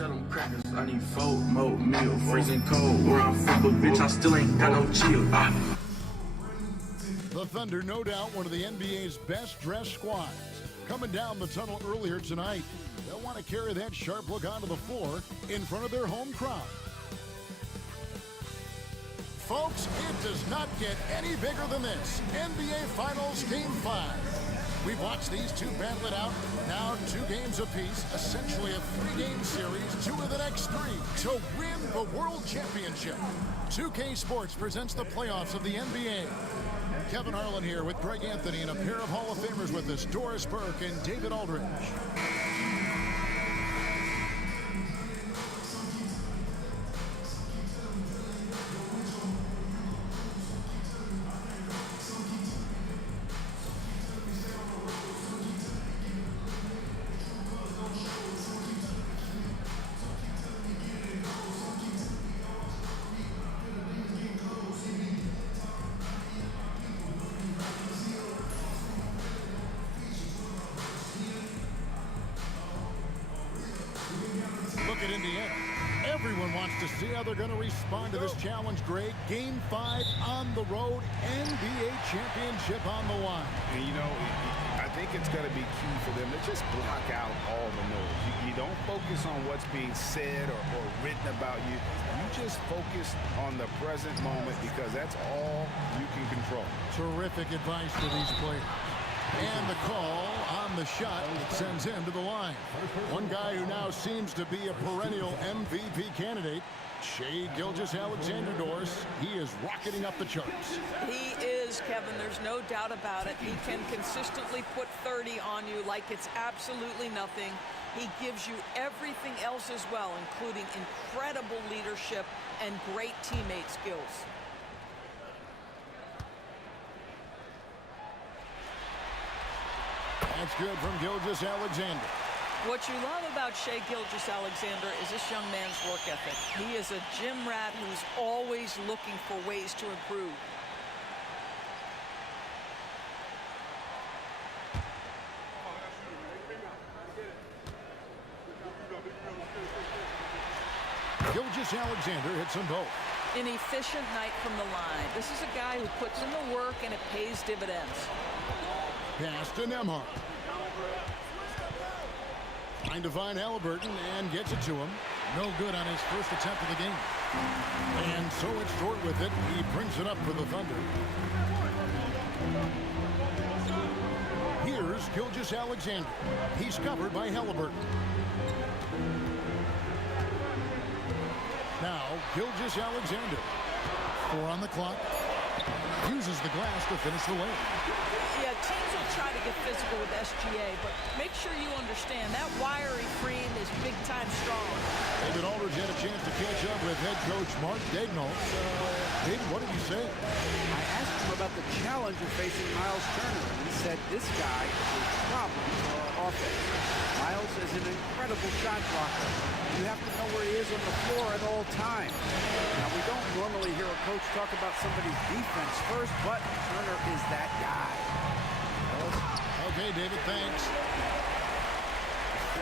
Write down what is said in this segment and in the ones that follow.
tell them crackers, I need 4 more meal. Freezing cold, where I'm from, but bitch, I still ain't got no chill. The Thunder, no doubt, one of the NBA's best-dressed squads. Coming down the tunnel earlier tonight, they'll want to carry that sharp look onto the floor in front of their home crowd. Folks, it does not get any bigger than this. NBA Finals Game 5. We've watched these two battle it out. Now 2 games apiece, essentially a 3-game series, 2 of the next 3 to win the World Championship. 2K Sports presents the playoffs of the NBA. Kevin Harlan here with Greg Anthony and a pair of Hall of Famers with us, Doris Burke and David Aldridge. Look at Indiana. Everyone wants to see how they're going to respond to this challenge, Greg. Game 5 on the road, NBA championship on the line. And you know, I think it's going to be key for them to just block out all the noise. You don't focus on what's being said or written about you. You just focus on the present moment because that's all you can control. Terrific advice for these players. And the call on the shot that sends him to the line. One guy who now seems to be a perennial MVP candidate, Shai Gilgeous-Alexander, Doris. He is rocketing up the charts. He is, Kevin. There's no doubt about it. He can consistently put 30 on you like it's absolutely nothing. He gives you everything else as well, including incredible leadership and great teammate skills. That's good from Gilgeous-Alexander. What you love about Shai Gilgeous-Alexander is this young man's work ethic. He is a gym rat who's always looking for ways to improve. Gilgeous-Alexander hits them both. An efficient night from the line. This is a guy who puts in the work and it pays dividends. Pass to Nembhard. Trying to find Halliburton and gets it to him. No good on his first attempt of the game. And so it's Dort with it. He brings it up for the Thunder. Here's Gilgeous-Alexander. He's covered by Halliburton. Now Gilgeous-Alexander. 4 on the clock. Uses the glass to finish the lane. Yeah, teams will try to get physical with SGA, but make sure you understand that wiry frame is big-time strong. David Aldridge had a chance to catch up with head coach Mark Daigneault. David, what did you say? I asked him about the challenger facing Miles Turner, and he said this guy is a problem for our offense. Miles is an incredible shot blocker. You have to know where he is on the floor at all times. Now, we don't normally hear a coach talk about somebody's defense first, but Turner is that guy. Okay, David, thanks.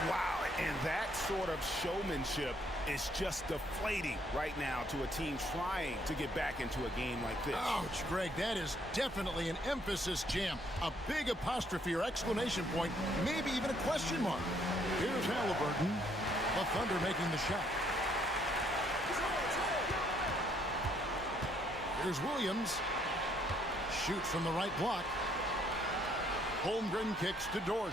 Wow, and that sort of showmanship is just deflating right now to a team trying to get back into a game like this. Ouch, Greg, that is definitely an emphasis jam. A big apostrophe or exclamation point, maybe even a question mark. Here's Halliburton, the Thunder making the shot. Here's Williams. Shoots from the right block. Holmgren kicks to Dort.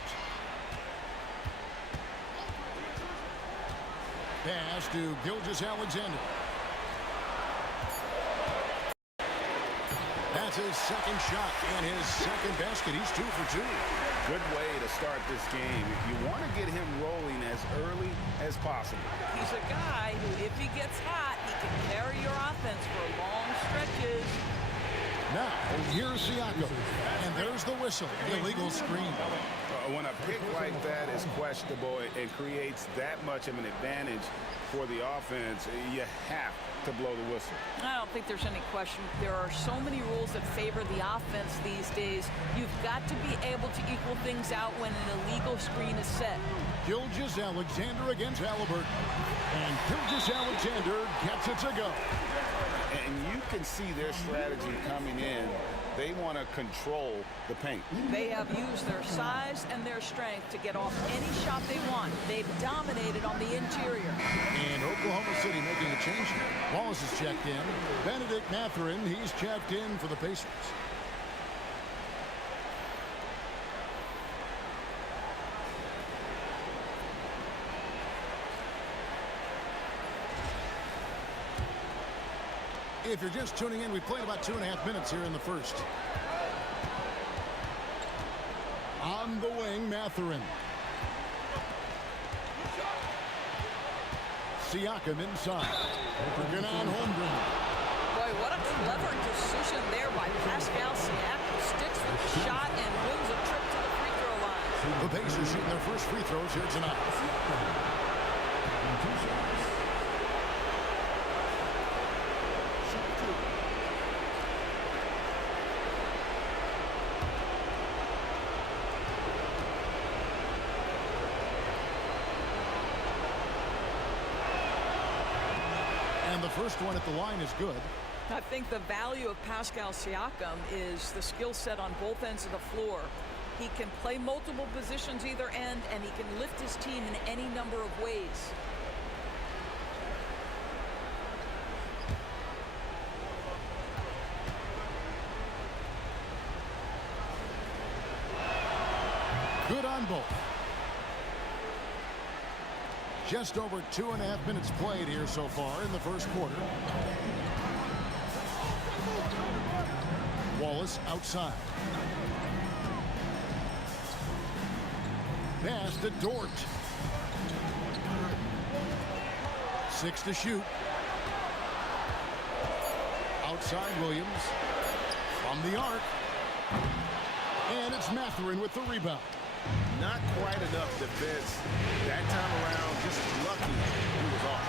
Pass to Gilgeous-Alexander. That's his second shot and his second basket. He's 2 for 2. Good way to start this game. You want to get him rolling as early as possible. He's a guy who, if he gets hot, he can carry your offense for long stretches. Now, here's Siakam. And there's the whistle. Illegal screen. When a pick like that is questionable, it creates that much of an advantage for the offense. You have to blow the whistle. I don't think there's any question. There are so many rules that favor the offense these days. You've got to be able to equal things out when an illegal screen is set. Gilgeous-Alexander against Halliburton. And Gilgeous-Alexander gets it to go. And you can see their strategy coming in. They want to control the paint. They have used their size and their strength to get off any shot they want. They've dominated on the interior. And Oklahoma City making a change here. Wallace is checked in. Benedict Mathurin, he's checked in for the Pacers. If you're just tuning in, we played about 2.5 minutes here in the first. On the wing, Mathurin. Siakam inside. Working on Holmgren. Boy, what a clever decision there by Pascal Siakam. Sticks with the shot and wins a trip to the free throw line. The Pacers shooting their first free throws here tonight. And the first one at the line is good. I think the value of Pascal Siakam is the skill set on both ends of the floor. He can play multiple positions either end, and he can lift his team in any number of ways. Good on both. Just over 2.5 minutes played here so far in the first quarter. Wallace outside. Pass to Dort. 6 to shoot. Outside Williams. From the arc. And it's Mathurin with the rebound. Not quite enough defense that time around. Just lucky he was off.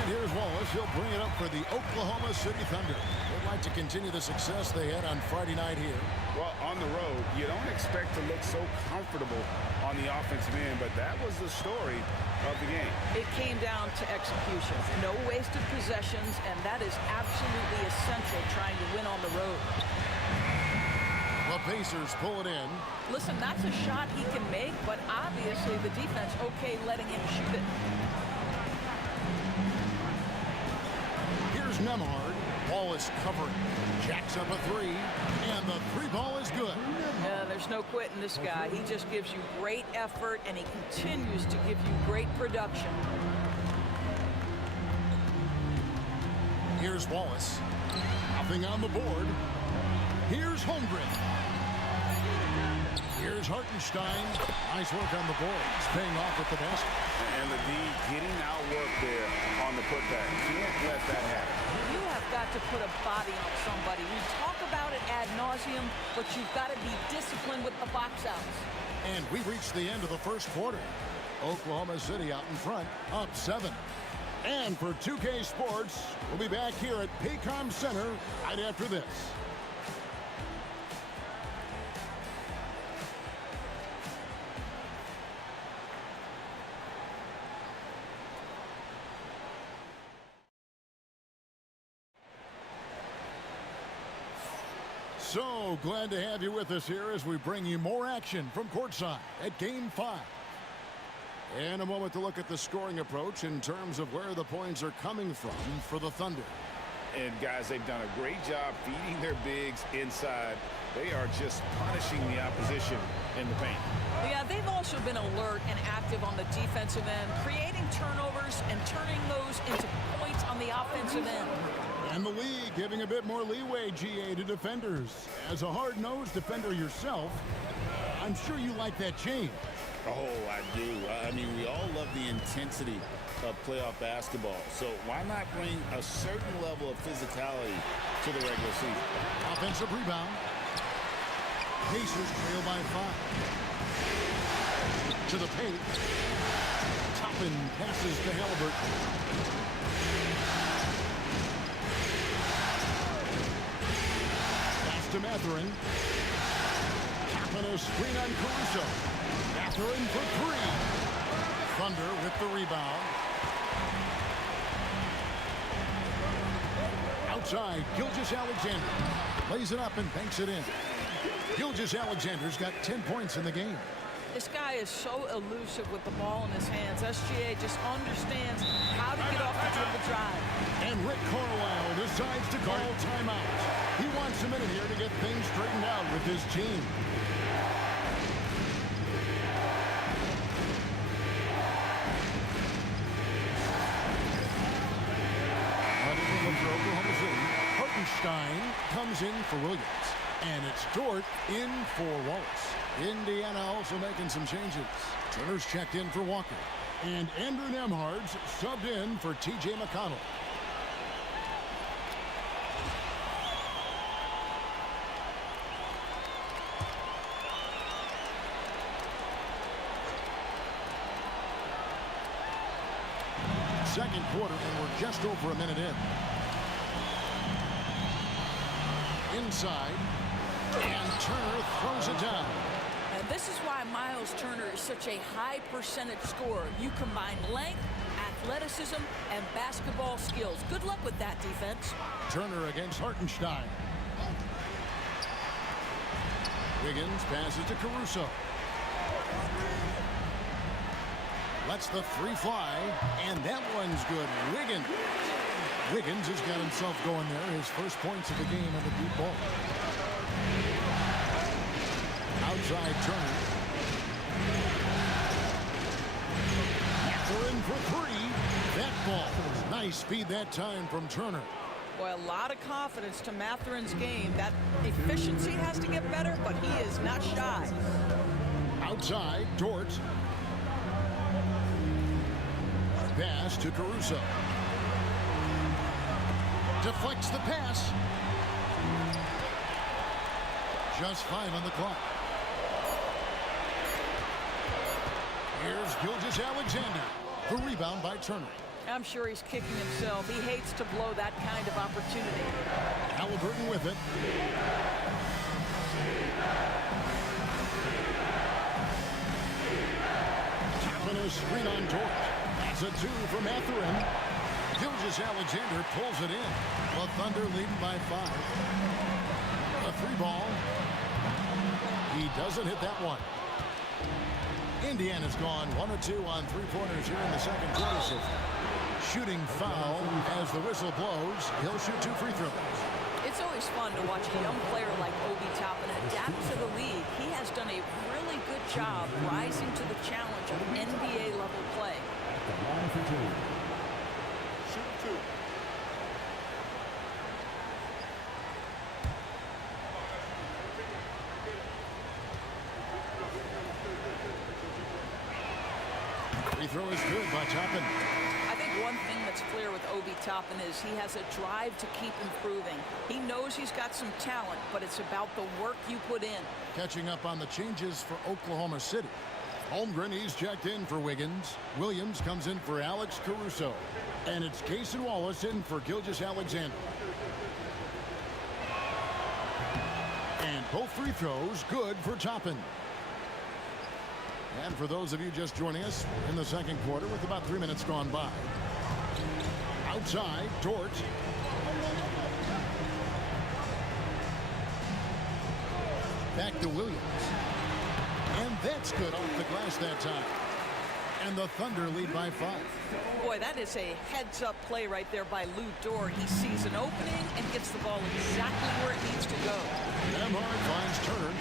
And here's Wallace. He'll bring it up for the Oklahoma City Thunder. They'd like to continue the success they had on Friday night here. Well, on the road, you don't expect to look so comfortable on the offensive end, but that was the story of the game. It came down to execution. No wasted possessions, and that is absolutely essential trying to win on the road. The Pacers pull it in. Listen, that's a shot he can make, but obviously the defense okay letting him shoot it. Here's Nembhard. Wallace covering. Jacks up a three, and the three ball is good. There's no quitting this guy. He just gives you great effort, and he continues to give you great production. Here's Wallace. Nothing on the board. Here's Holmgren. Here's Hartenstein. Nice work on the board. It's paying off with the basket. And the D getting outworked there on the putback. Can't let that happen. You have got to put a body on somebody. We talk about it ad nauseum, but you've got to be disciplined with the box outs. And we've reached the end of the first quarter. Oklahoma City out in front, up 7. And for 2K Sports, we'll be back here at Paycom Center right after this. So glad to have you with us here as we bring you more action from courtside at Game 5. And a moment to look at the scoring approach in terms of where the points are coming from for the Thunder. And guys, they've done a great job feeding their bigs inside. They are just punishing the opposition in the paint. Yeah, they've also been alert and active on the defensive end, creating turnovers and turning those into points on the offensive end. And the league giving a bit more leeway, GA, to defenders. As a hard-nosed defender yourself, I'm sure you like that change. Oh, I do. I mean, we all love the intensity of playoff basketball. So why not bring a certain level of physicality to the regular season? Offensive rebound. Pacers trail by 5. To the paint. Toppin passes to Halliburton. To Mathurin. Kappa Tapping a screen on Caruso. Mathurin for three. Thunder with the rebound. Outside, Gilgeous-Alexander lays it up and banks it in. Gilgeous-Alexander's got 10 points in the game. This guy is so elusive with the ball in his hands. SGA just understands how to get off the dribble drive. And Rick Carlisle decides to call timeout. He wants a minute here to get things straightened out with his team. For Oklahoma City, Hartenstein comes in for Williams. And it's Dort in for Wallace. Indiana also making some changes. Turner's checked in for Walker. And Andrew Nembhard's subbed in for T.J. McConnell. Second quarter, and we're just over a minute in. Inside, and Turner throws it down. And this is why Miles Turner is such a high percentage scorer. You combine length, athleticism, and basketball skills. Good luck with that defense. Turner against Hartenstein. Wiggins passes to Caruso. Lets the three fly, and that one's good. Wiggins has got himself going there. His first points of the game on the deep ball. Outside Turner. Mathurin for three. That ball was nice speed that time from Turner. Boy, a lot of confidence to Mathurin's game. That efficiency has to get better, but he is not shy. Outside, Dort. Pass to Caruso. Deflects the pass. Just 5 on the clock. Here's Gilgeous-Alexander. The rebound by Turner. I'm sure he's kicking himself. He hates to blow that kind of opportunity. Halliburton with it. Tapping a screen on Dort. That's a 2 for Mathurin. Gilgeous-Alexander pulls it in. The Thunder leading by 5. A 3-ball. He doesn't hit that one. Indiana's gone 1 of 2 on 3-pointers here in the second quarter. So shooting foul as the whistle blows. He'll shoot 2 free throws. It's always fun to watch a young player like Obi Toppin adapt to the league. He has done a really good job rising to the challenge of NBA-level play. Shoot 2. Free throw is good by Toppin. I think one thing that's clear with Obi Toppin is he has a drive to keep improving. He knows he's got some talent, but it's about the work you put in. Catching up on the changes for Oklahoma City. Holmgren, he's checked in for Wiggins. Williams comes in for Alex Caruso. And it's Cason Wallace in for Gilgeous-Alexander. And both free throws good for Toppin. And for those of you just joining us in the second quarter with about 3 minutes gone by. Outside, Dort. Back to Williams. And that's good off the glass that time. And the Thunder lead by 5. Boy, that is a heads-up play right there by Lou Dort. He sees an opening and gets the ball exactly where it needs to go. Nembhard finds Turner.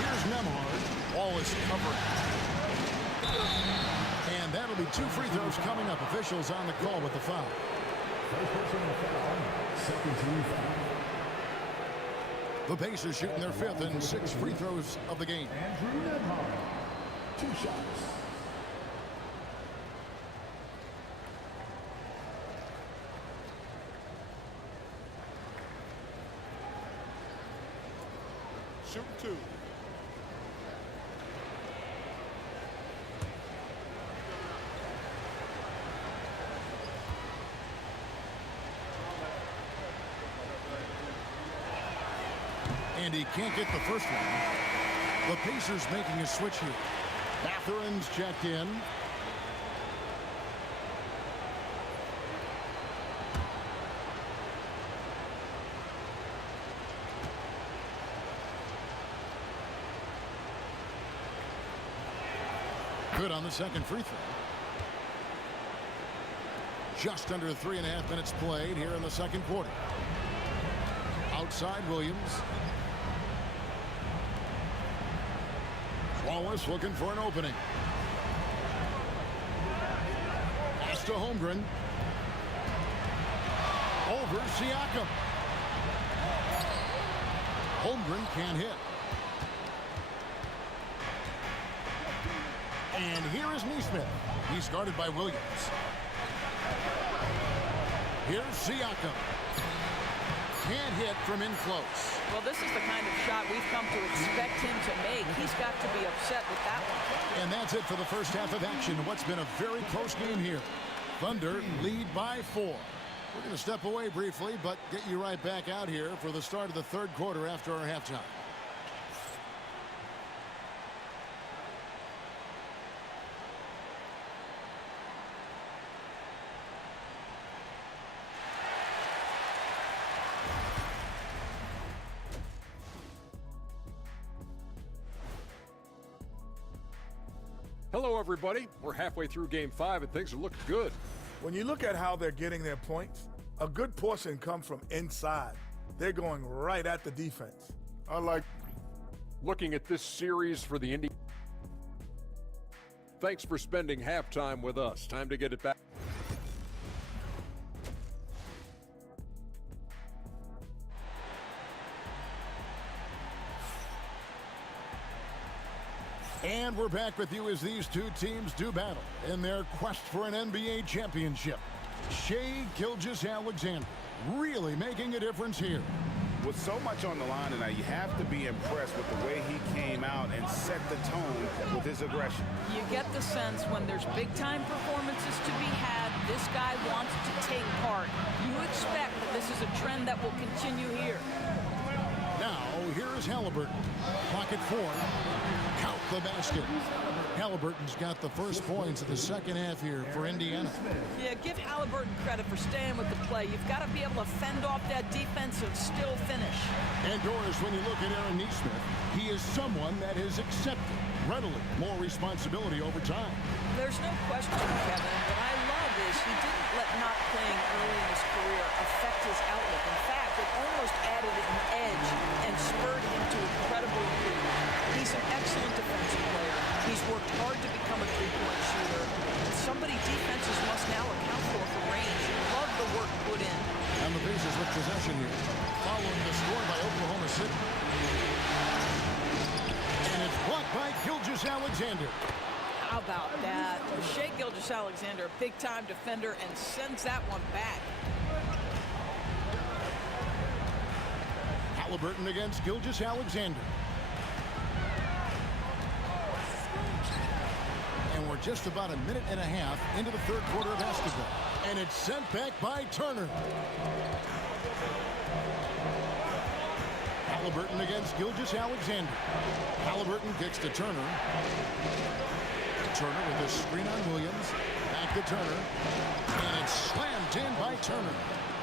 Here's Nembhard. Ball is covered. And that'll be 2 free throws coming up. Officials on the call with the foul. First personal foul, second team foul. The Pacers shooting their 5th and 6th free throws of the game. Andrew Nembhard, 2 shots. Shoot 2. And he can't get the first one. The Pacers making a switch here. Mathurin's checked in. Good on the second free throw. Just under 3.5 minutes played here in the second quarter. Outside Williams. Wallace looking for an opening. Pass to Holmgren. Over Siakam. Holmgren can't hit. And here is Neesmith. He's guarded by Williams. Here's Siakam. Can't hit from in close. Well, this is the kind of shot we've come to expect him to make. He's got to be upset with that one. And that's it for the first half of action. What's been a very close game here. Thunder lead by 4. We're going to step away briefly, but get you right back out here for the start of the third quarter after our halftime. Hello, everybody. We're halfway through Game 5, and things are looking good. When you look at how they're getting their points, a good portion comes from inside. They're going right at the defense. I like Looking at this series for the Indy. Thanks for spending halftime with us. Time to get it back. And we're back with you as these two teams do battle in their quest for an NBA championship. Shai Gilgeous-Alexander really making a difference here. With so much on the line tonight, you have to be impressed with the way he came out and set the tone with his aggression. You get the sense when there's big-time performances to be had, this guy wants to take part. You expect that this is a trend that will continue here. Now, here is Halliburton. Pocket 4. Count the basket. Halliburton's got the first points of the second half here for Indiana. Yeah, give Halliburton credit for staying with the play. You've got to be able to fend off that defensive still finish. And Doris, when you look at Aaron Neesmith, he is someone that has accepted readily more responsibility over time. There's no question, Kevin. What I love is he didn't let not playing early in his career affect his outlook. In fact, it almost added an edge and spurred him to incredible improvement. He's an excellent defensive player. He's worked hard to become a three-point shooter. Somebody defenses must now account for range. Love the work put in. And the Pacers with possession here, following the score by Oklahoma City. And it's blocked by Gilgeous-Alexander. How about that? Shai Gilgeous-Alexander, big-time defender, and sends that one back. Halliburton against Gilgeous-Alexander. And we're just about a minute and a half into the third quarter of basketball. And it's sent back by Turner. Halliburton against Gilgeous-Alexander. Halliburton kicks to Turner. Turner with a screen on Williams. Back to Turner. And it's slammed in by Turner.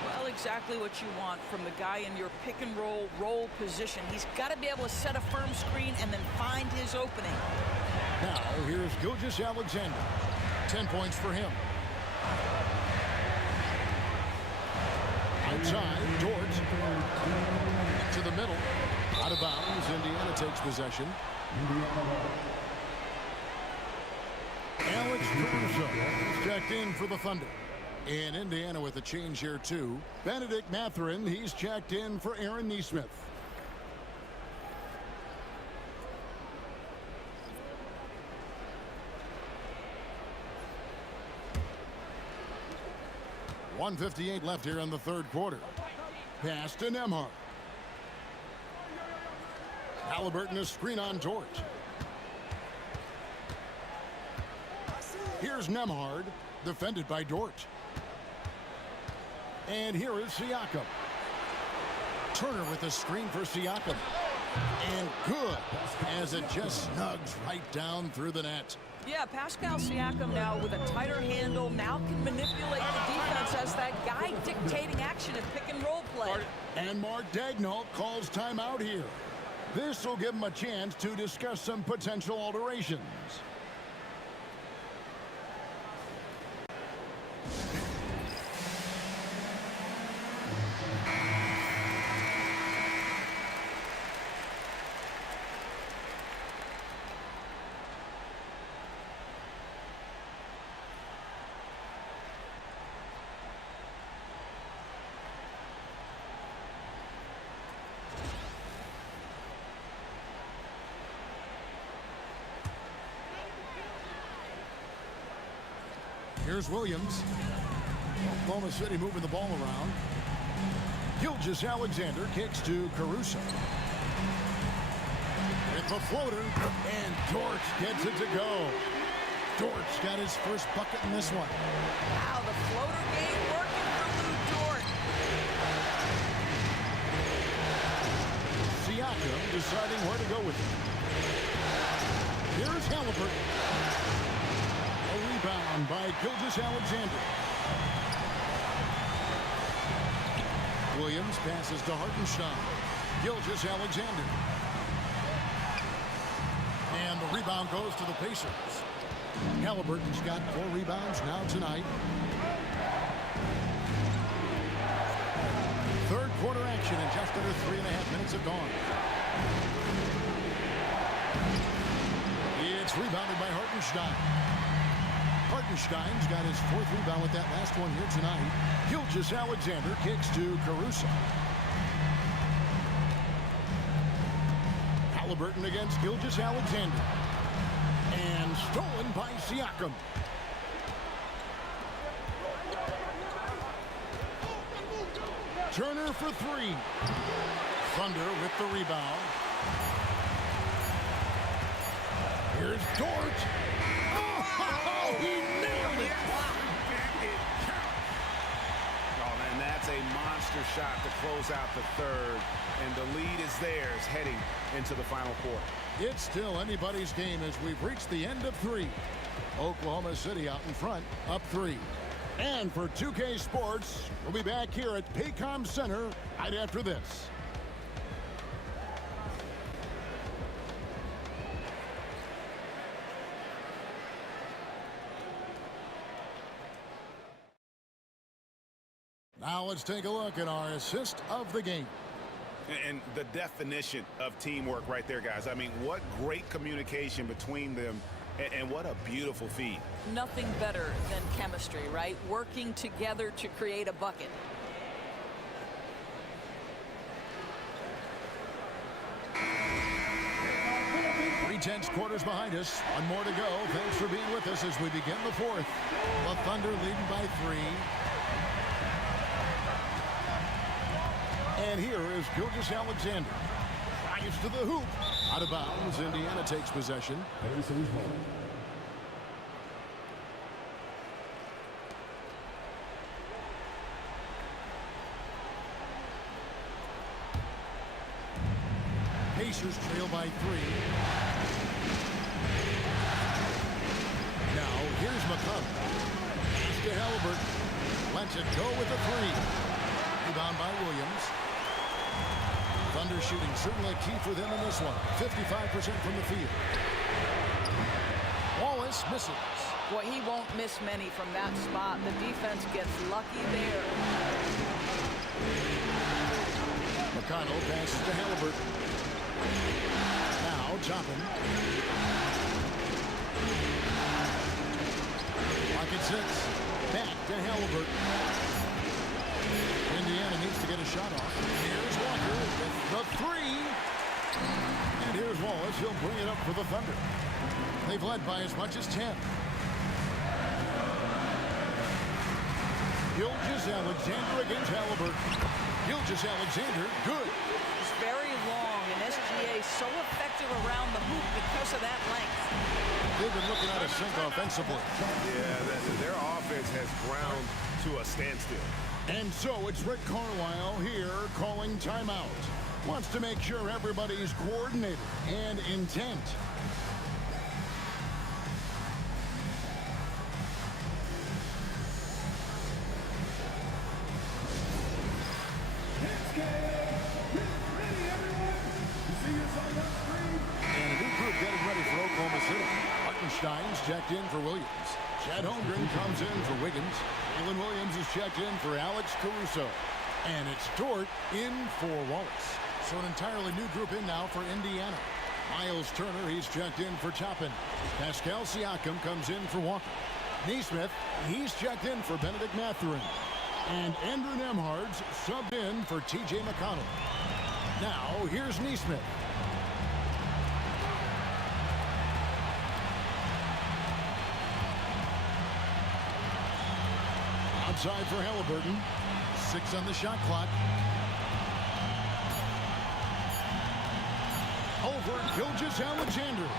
Well, exactly what you want from the guy in your pick and roll position. He's got to be able to set a firm screen and then find his opening. Now, here's Gilgeous-Alexander. 10 points for him. Outside, Dort. To the middle. Out of bounds, Indiana takes possession. Alex Caruso checked in for the Thunder. And Indiana with a change here, too. Benedict Mathurin, he's checked in for Aaron Neesmith. .158 left here in the third quarter. Pass to Nembhard. Halliburton a screen on Dort. Here's Nembhard, defended by Dort. And here is Siakam. Turner with a screen for Siakam. And good, as it just snugs right down through the net. Yeah, Pascal Siakam now with a tighter handle now can manipulate the defense as that guy dictating action in pick and roll play. And Mark Daigneault calls timeout here. This will give him a chance to discuss some potential alterations. Here's Williams. Oklahoma City moving the ball around. Gilgeous-Alexander kicks to Caruso. With the floater, and Dortch gets it to go. Dortch got his first bucket in this one. Wow, the floater game working for Lou Dort. Siakam deciding where to go with it. Here's Halliburton. A rebound by Gilgeous-Alexander. Williams passes to Hartenstein. Gilgeous-Alexander. And the rebound goes to the Pacers. Halliburton's got 4 rebounds now tonight. Third quarter action in just under 3.5 minutes have gone. It's rebounded by Hartenstein. Hartenstein's got his 4th rebound with that last one here tonight. Gilgeous-Alexander kicks to Caruso. Halliburton against Gilgeous-Alexander. And stolen by Siakam. Turner for 3. Thunder with the rebound. Here's Dort. Oh, he nailed it. Oh, and that's a monster shot to close out the third. And the lead is theirs heading into the final quarter. It's still anybody's game as we've reached the end of 3. Oklahoma City out in front, up 3. And for 2K Sports, we'll be back here at Paycom Center right after this. Now let's take a look at our assist of the game. And the definition of teamwork right there, guys. I mean, what great communication between them, and what a beautiful feed. Nothing better than chemistry, right? Working together to create a bucket. Tense quarters behind us. One more to go. Thanks for being with us as we begin the 4th. The Thunder leading by 3. And here is Gilgeous-Alexander. Drives to the hoop. Out of bounds. Indiana takes possession. Pacers trail by 3. Now here's McConnell. Pass to Halliburton. Lets it go with a 3. Rebound by Williams. Thunder shooting certainly key for them in this one. 55% from the field. Wallace misses. Boy, he won't miss many from that spot. The defense gets lucky there. McConnell passes to Halliburton. Now Toppin. Pocket 6. Back to Halliburton. Indiana needs to get a shot off. Here's Walker with the 3. And here's Wallace. He'll bring it up for the Thunder. They've led by as much as 10. Gilgeous-Alexander against Halliburton. Gilgeous-Alexander, good. He's very long, and SGA so effective around the hoop because of that length. They've been looking at a sink offensively. Yeah, their offense has ground to a standstill. And so it's Rick Carlisle here calling timeout. Wants to make sure everybody's coordinated and intent. And a new group getting ready for Oklahoma City. Hartenstein's checked in for Williams. Chad Holmgren comes in for Wiggins. Jalen Williams is checked in for Alex Caruso. And it's Dort in for Wallace. So an entirely new group in now for Indiana. Miles Turner, he's checked in for Toppin. Pascal Siakam comes in for Walker. Neesmith, he's checked in for Benedict Mathurin. And Andrew Nemhard's subbed in for T.J. McConnell. Now, here's Neesmith. Outside for Halliburton. 6 on the shot clock. Over Gilgeous-Alexander.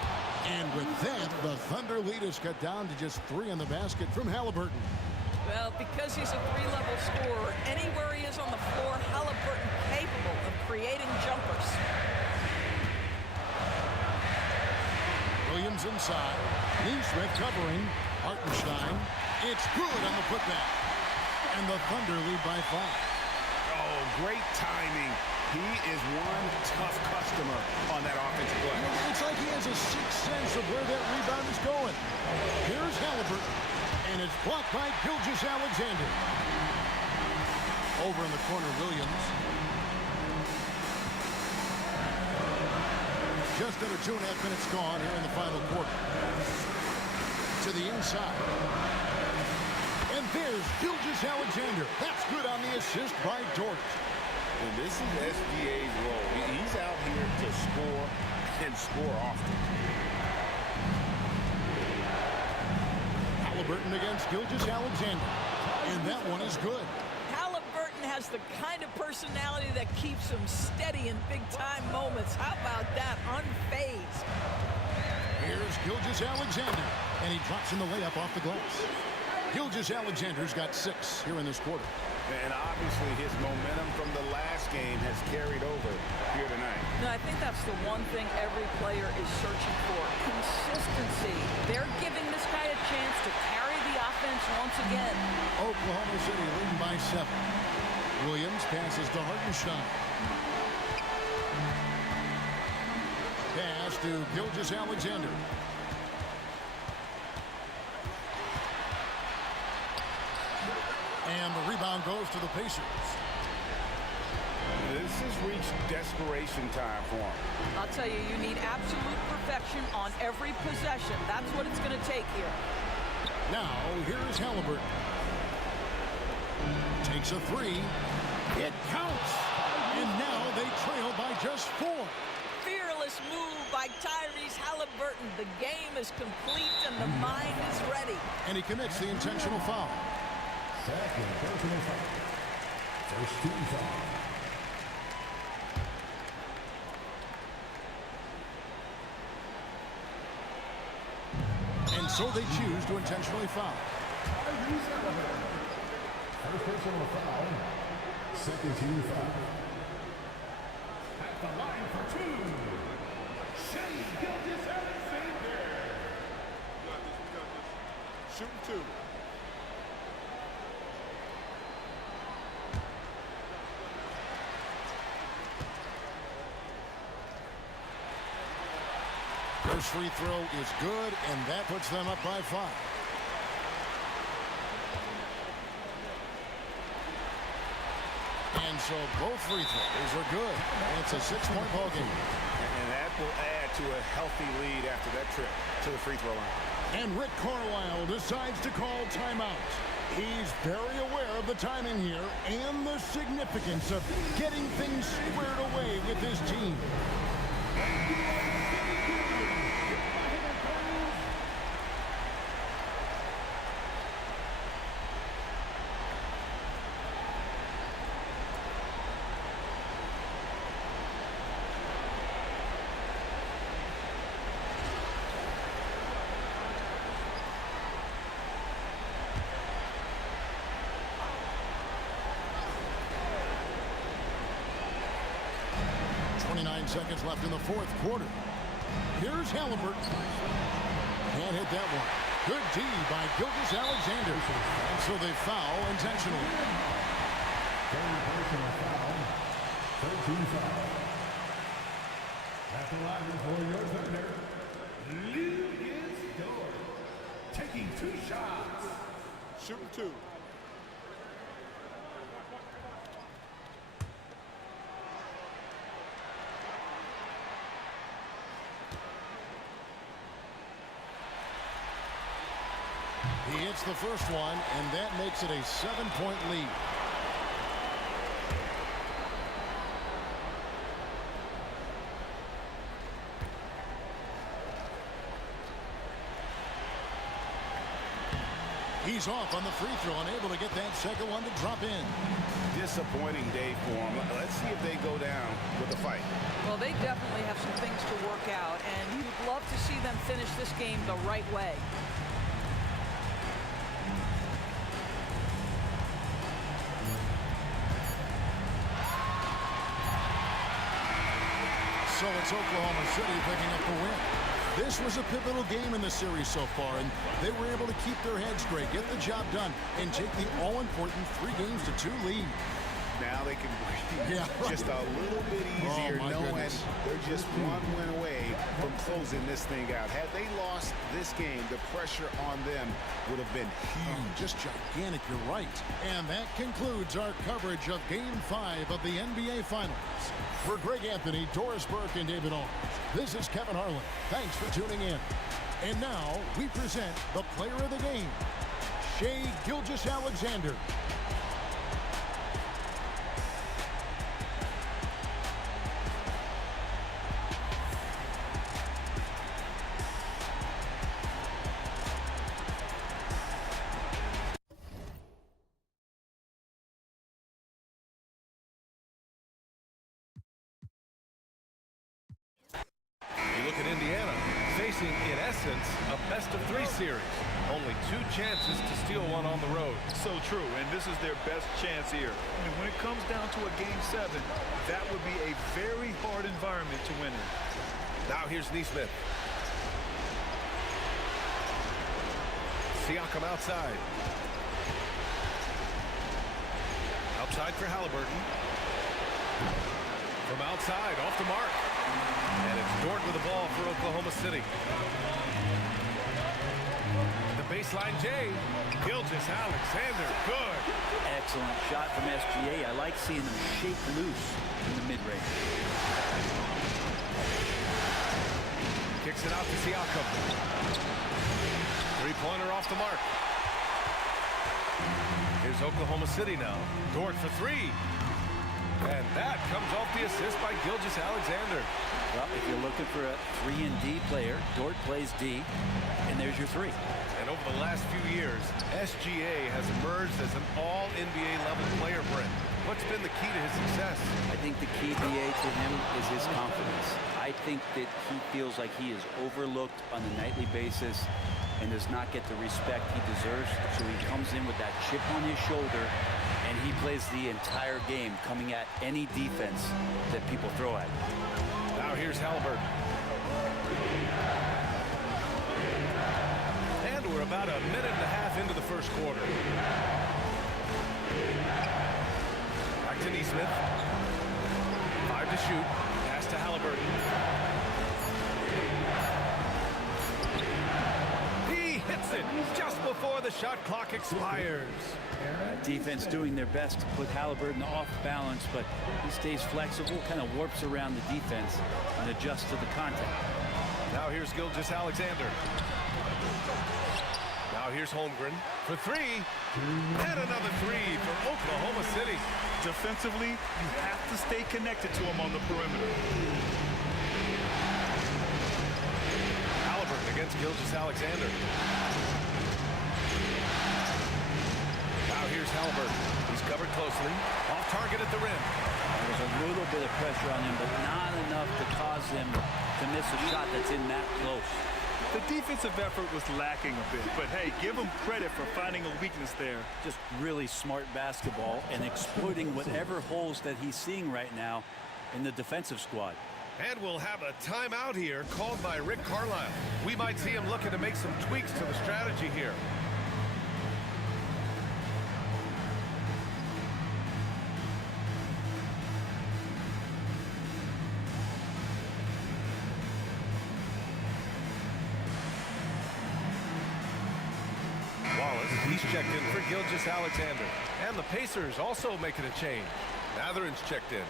And with that, the Thunder lead is cut down to just 3 on the basket from Halliburton. Well, because he's a 3-level scorer, anywhere he is on the floor, Halliburton capable of creating jumpers. Williams inside. Neesmith covering. Hartenstein. It's good on the putback. And the Thunder lead by 5. Oh, great timing. He is one tough customer on that offensive play. It's like he has a sixth sense of where that rebound is going. Here's Halliburton. And it's blocked by Gilgeous-Alexander. Over in the corner, Williams. Just under 2.5 minutes gone here in the final quarter. To the inside. And there's Gilgeous-Alexander. That's good on the assist by Dort. And this is SGA's role. He's out here to score and score often. Halliburton against Gilgeous-Alexander. And that one is good. Halliburton has the kind of personality that keeps him steady in big-time moments. How about that? Unfazed. Here's Gilgeous-Alexander. And he drops in the layup off the glass. Gilgeous-Alexander's got 6 here in this quarter. And obviously his momentum from the last game has carried over here tonight. No, I think that's the one thing every player is searching for. Consistency. They're giving this guy a chance to carry the offense once again. Oklahoma City leading by 7. Williams passes to Hartenstein. Pass to Gilgeous-Alexander. And the rebound goes to the Pacers. This has reached desperation time for him. I'll tell you, you need absolute perfection on every possession. That's what it's going to take here. Now, here's Halliburton. Takes a 3. It counts. And now they trail by just 4. Fearless move by Tyrese Halliburton. The game is complete and the mind is ready. And he commits the intentional foul. Second personal foul. First team foul. And so they choose to intentionally foul. First personal foul. Second team foul. At the line for 2. Shai Gilgeous-Alexander. Shoot 2. First free throw is good, and that puts them up by 5. And so both free throws are good. And it's a 6-point ball game. And that will add to a healthy lead after that trip to the free throw line. And Rick Carlisle decides to call timeout. He's very aware of the timing here and the significance of getting things squared away with his team. 29 seconds left in the fourth quarter. Here's Halliburton. Can't hit that one. Good D by Gilgeous-Alexander. And so they foul intentionally. Personal foul. 13 foul. At the line for your thunder, Gilgeous-Alexander taking 2 shots. Shooting 2. He hits the first one, and that makes it a 7-point lead. He's off on the free throw, unable to get that second one to drop in. Disappointing day for him. Let's see if they go down with a fight. Well, they definitely have some things to work out, and you'd love to see them finish this game the right way. So it's Oklahoma City picking up the win. This was a pivotal game in the series so far, and they were able to keep their heads straight, get the job done, and take the all-important 3-2 lead. Now they can breathe just a little bit Oh, easier, my knowing goodness. they're just one win away from closing this thing out. Had they lost this game, the pressure on them would have been huge. Just gigantic, you're right. And that concludes our coverage of Game 5 of the NBA Finals. For Greg Anthony, Doris Burke, and David Arns, this is Kevin Harlan. Thanks for tuning in. And now we present the player of the game, Shai Gilgeous-Alexander. Look at Indiana, facing, in essence, a best-of-3 series. Only 2 chances to steal one on the road. So true, and this is their best chance here. And when it comes down to a Game 7, that would be a very hard environment to win in. Now here's Nesmith. Siakam outside. Outside for Halliburton. From outside, off the mark. And it's Dort with the ball for Oklahoma City. The baseline J. Gilgeous-Alexander, good. Excellent shot from SGA. I like seeing them shake loose in the mid-range. Kicks it out to Siakam. 3-pointer off the mark. Here's Oklahoma City now. Dort for 3. And that comes off the assist by Gilgeous-Alexander. Well, if you're looking for a 3-and-D player, Dort plays D, and there's your 3. And over the last few years, SGA has emerged as an all-NBA level player, Brent. What's been the key to his success? I think the key, BA, to him is his confidence. I think that he feels like he is overlooked on a nightly basis and does not get the respect he deserves. So he comes in with that chip on his shoulder, and he plays the entire game, coming at any defense that people throw at him. Now here's Halliburton. And we're about a minute and a half into the first quarter. Back to Nesmith. 5 to shoot. Pass to Halliburton. He hits it just before the shot clock expires. Defense doing their best to put Halliburton off balance, but he stays flexible, kind of warps around the defense and adjusts to the contact. Now here's Gilgeous-Alexander. Now here's Holmgren for 3. And another 3 for Oklahoma City. Defensively, you have to stay connected to him on the perimeter. Halliburton against Gilgeous-Alexander. Now here's Halliburton. He's covered closely. Off target at the rim. There's a little bit of pressure on him, but not enough to cause him to miss a shot that's in that close. The defensive effort was lacking a bit, but hey, give him credit for finding a weakness there. Just really smart basketball and exploiting whatever holes that he's seeing right now in the defensive squad. And we'll have a timeout here called by Rick Carlisle. We might see him looking to make some tweaks to the strategy here. Wallace, he's checked in for Gilgeous-Alexander. And the Pacers also making a change. Matherin's checked in.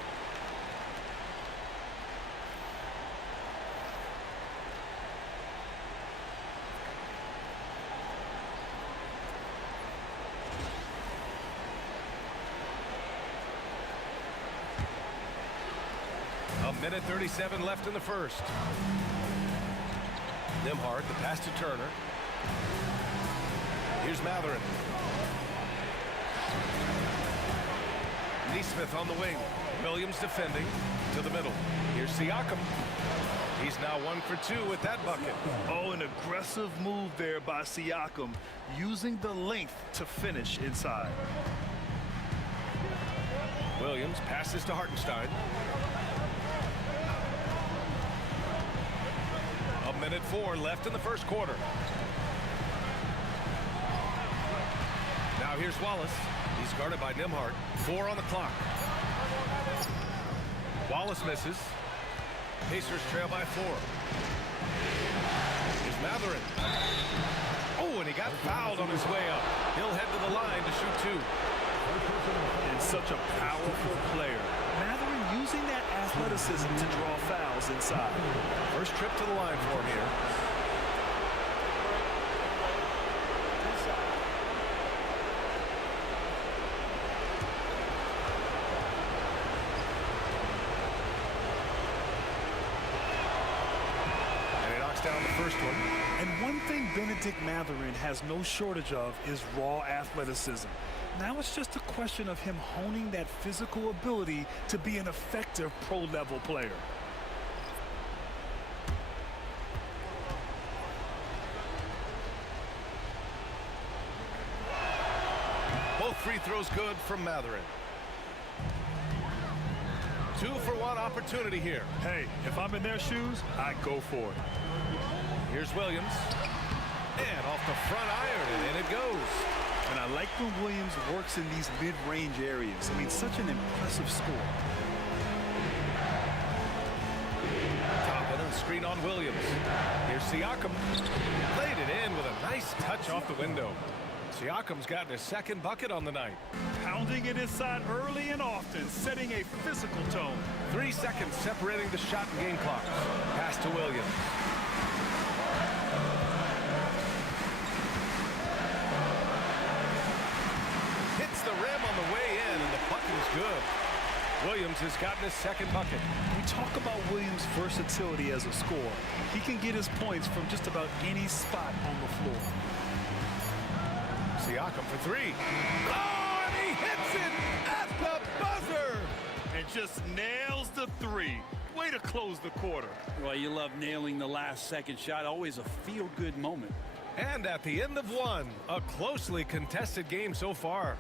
A minute 37 left in the first. Nembhard, the pass to Turner. Here's Matherin. Nesmith on the wing. Williams defending to the middle. Here's Siakam. He's now 1 for 2 with that bucket. Oh, an aggressive move there by Siakam, using the length to finish inside. Williams passes to Hartenstein. A minute 4 left in the first quarter. Now here's Wallace. He's guarded by Nembhard. 4 on the clock. Wallace misses. Pacers trail by 4. Here's Matherin. Oh, and he got fouled on his way up. He'll head to the line to shoot 2. And such a powerful player. Matherin using that athleticism to draw fouls inside. First trip to the line for him here. Down the first one. And one thing Benedict Matherin has no shortage of is raw athleticism. Now it's just a question of him honing that physical ability to be an effective pro-level player. Both free throws good from Matherin. 2-for-1 opportunity here. Hey, if I'm in their shoes, I'd go for it. Here's Williams. And off the front iron, and in it goes. And I like when Williams works in these mid-range areas. I mean, such an impressive score. Top of the screen on Williams. Here's Siakam. Played it in with a nice touch off the window. Siakam's gotten his second bucket on the night. Pounding it inside early and often, setting a physical tone. 3 seconds separating the shot and game clocks. Pass to Williams. Hits the rim on the way in, and the bucket's good. Williams has gotten his second bucket. We talk about Williams' versatility as a scorer. He can get his points from just about any spot on the floor. Siakam for 3. Oh, and he hits it at the buzzer! And just nails the 3. Way to close the quarter. Well, you love nailing the last second shot. Always a feel-good moment. And at the end of 1, a closely contested game so far.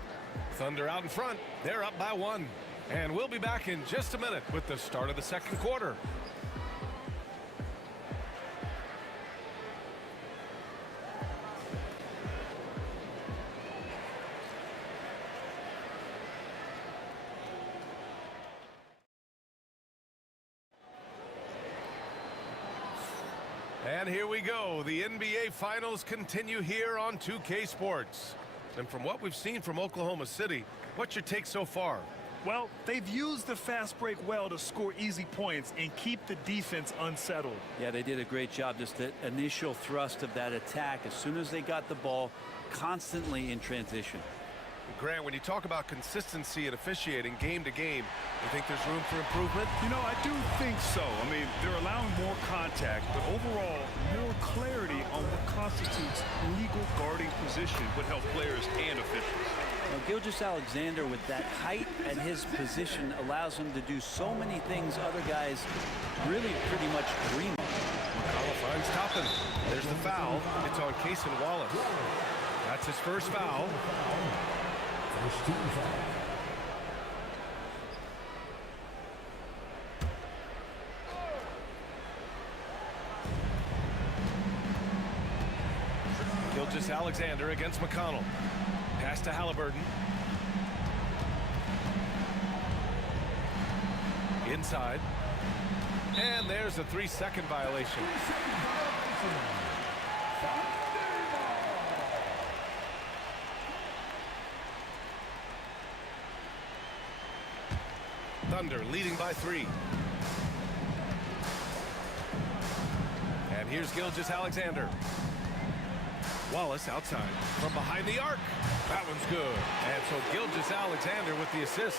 Thunder out in front. They're up by 1. And we'll be back in just a minute with the start of the second quarter. And here we go. The NBA Finals continue here on 2K Sports. And from what we've seen from Oklahoma City, what's your take so far? Well, they've used the fast break well to score easy points and keep the defense unsettled. Yeah, they did a great job. Just the initial thrust of that attack, as soon as they got the ball, constantly in transition. Grant, when you talk about consistency and officiating game to game, you think there's room for improvement? You know, I do think so. I mean, they're allowing more contact, but overall, more clarity on what constitutes legal guarding position would help players and officials. Now, Gilgeous-Alexander, with that height at his position, allows him to do so many things other guys really pretty much dream of. McCullough finds Toppin. There's the foul. It's on Cason Wallace. That's his first foul. Gilgeous-Alexander against McConnell. Pass to Halliburton. Inside. And there's a 3-second violation. Thunder leading by 3. And here's Gilgeous-Alexander. Wallace outside from behind the arc. That one's good. And so Gilgeous-Alexander with the assist.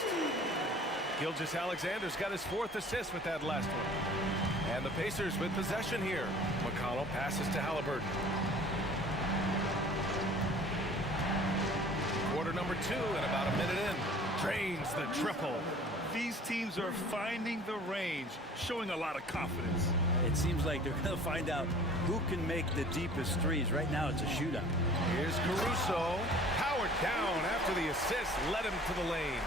Gilgeous-Alexander's got his 4th assist with that last one. And the Pacers with possession here. McConnell passes to Halliburton. Quarter number 2 and about a minute in. Drains the triple. These teams are finding the range, showing a lot of confidence. It seems like they're going to find out who can make the deepest threes. Right now, it's a shootout. Here's Caruso. Powered down after the assist. Led him to the lane.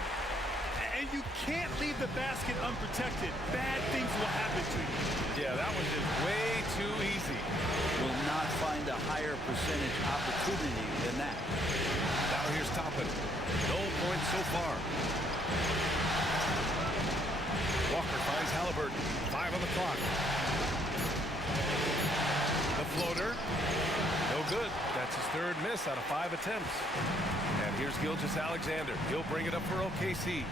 And you can't leave the basket unprotected. Bad things will happen to you. Yeah, that was just way too easy. Will not find a higher percentage opportunity than that. Now here's Toppin. No points so far. Walker finds Halliburton. 5 on the clock. The floater. No good. That's his 3rd miss out of 5 attempts. And here's Gilgeous-Alexander. He'll bring it up for OKC.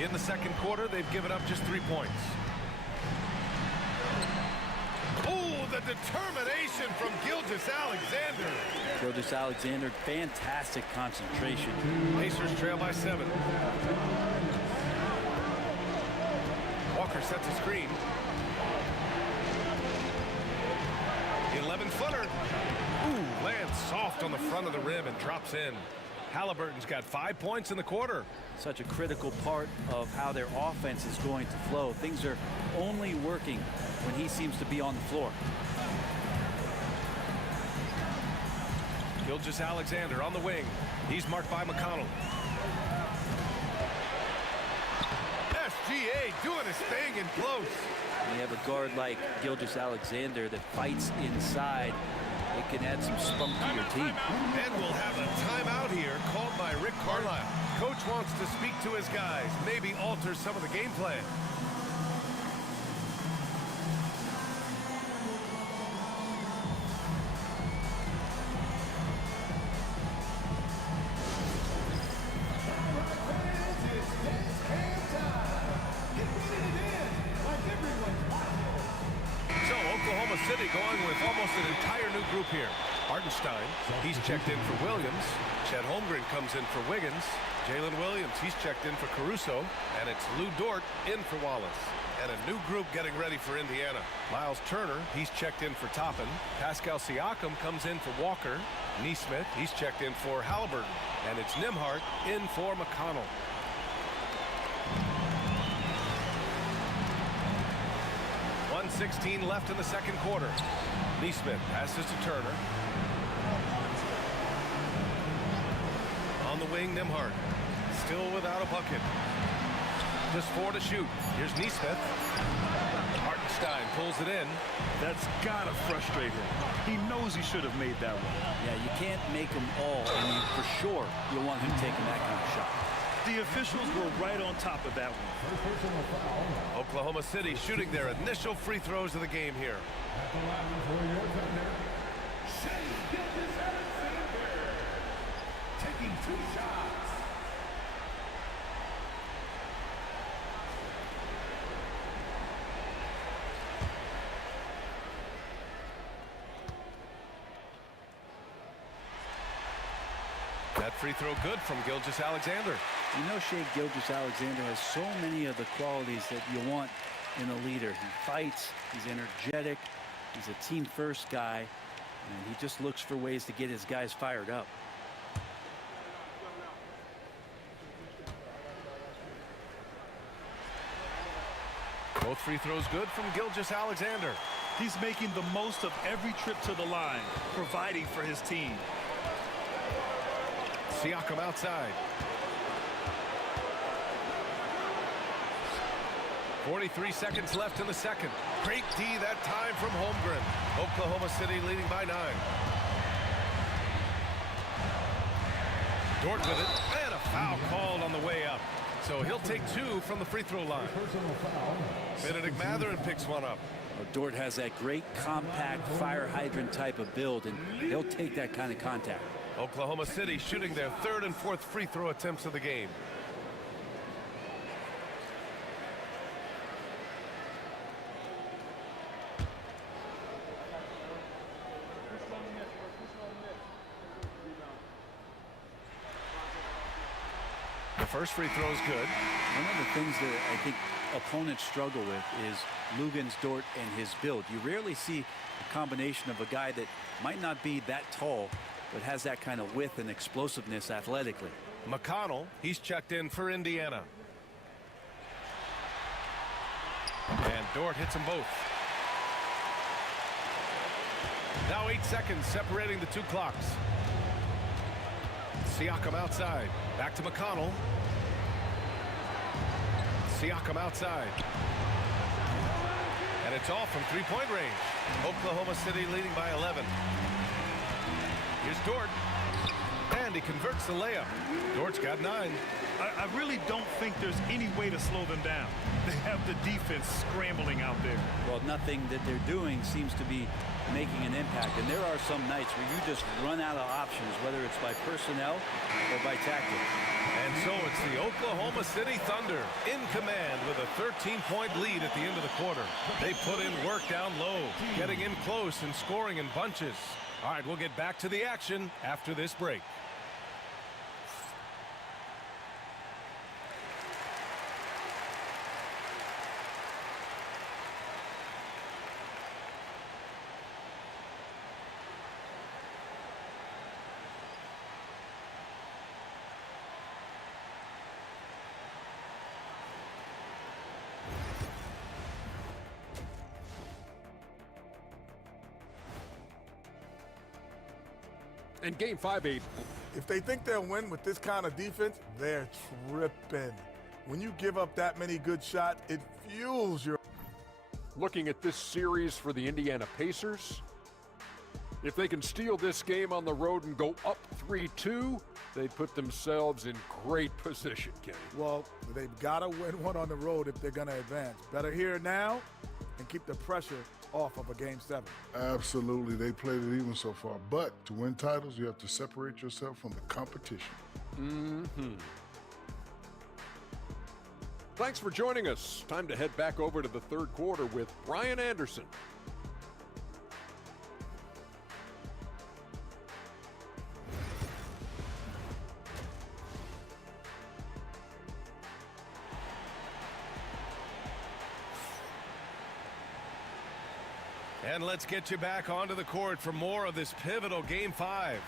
In the second quarter, they've given up just 3 points. Oh, the determination from Gilgeous-Alexander. Gilgeous-Alexander, fantastic concentration. Pacers trail by 7. Walker sets a screen. 11-footer. Ooh, lands soft on the front of the rim and drops in. Halliburton's got 5 points in the quarter. Such a critical part of how their offense is going to flow. Things are only working when he seems to be on the floor. Gilgeous-Alexander on the wing. He's marked by McConnell. SGA doing his thing in close. When you have a guard like Gilgeous-Alexander that fights inside, it can add some spunk to your team. And we'll have a timeout here called by Rick Carlisle. Coach wants to speak to his guys, maybe alter some of the game plan. City going with almost an entire new group here. Hartenstein, he's checked in for Williams. Chet Holmgren comes in for Wiggins. Jalen Williams, he's checked in for Caruso. And it's Lou Dort in for Wallace. And a new group getting ready for Indiana. Miles Turner, he's checked in for Toppin. Pascal Siakam comes in for Walker. Nesmith, he's checked in for Halliburton. And it's Nembhard in for McConnell. 1:16 left in the second quarter. Nesmith passes to Turner. On the wing, Nembhard. Still without a bucket. Just 4 to shoot. Here's Nesmith. Hartenstein pulls it in. That's gotta frustrate him. He knows he should have made that one. Yeah, you can't make them all. I mean, for sure, you want him taking that kind of shot. The officials were right on top of that one. Oklahoma City shooting their initial free throws of the game here. At the line for your defender, Gilgeous-Alexander, taking 2 shots. That free throw good from Gilgeous-Alexander. You know, Shai Gilgeous-Alexander has so many of the qualities that you want in a leader. He fights, he's energetic, he's a team-first guy, and he just looks for ways to get his guys fired up. Both free throws good from Gilgeous-Alexander. He's making the most of every trip to the line, providing for his team. Siakam outside. 43 seconds left in the second. Great D that time from Holmgren. Oklahoma City leading by 9. Dort with it, and a foul called on the way up. So he'll take 2 from the free throw line. Benedict Mathurin picks one up. Dort has that great compact fire hydrant type of build, and he'll take that kind of contact. Oklahoma City shooting their 3rd and 4th free throw attempts of the game. The first free throw is good. One of the things that I think opponents struggle with is Luguentz Dort and his build. You rarely see a combination of a guy that might not be that tall, but has that kind of width and explosiveness athletically. McConnell, he's checked in for Indiana. And Dort hits them both. Now 8 seconds separating the 2 clocks. Siakam outside. Back to McConnell. Siakam outside. And it's off from 3-point range. Oklahoma City leading by 11. Here's Dort. And he converts the layup. Dort's got 9. I really don't think there's any way to slow them down. They have the defense scrambling out there. Well, nothing that they're doing seems to be making an impact. And there are some nights where you just run out of options, whether it's by personnel or by tactics. And so it's the Oklahoma City Thunder in command with a 13-point lead at the end of the quarter. They put in work down low, getting in close and scoring in bunches. All right, we'll get back to the action after this break. And game 5-8. If they think they'll win with this kind of defense, they're tripping. When you give up that many good shots, it fuels your... Looking at this series for the Indiana Pacers, if they can steal this game on the road and go up 3-2, they put themselves in great position, Kenny. Well, they've got to win one on the road if they're going to advance. Better here now and keep the pressure off of a Game 7. Absolutely. They played it even so far. But to win titles, you have to separate yourself from the competition. Thanks for joining us. Time to head back over to the 3rd quarter with Brian Anderson. And let's get you back onto the court for more of this pivotal Game 5.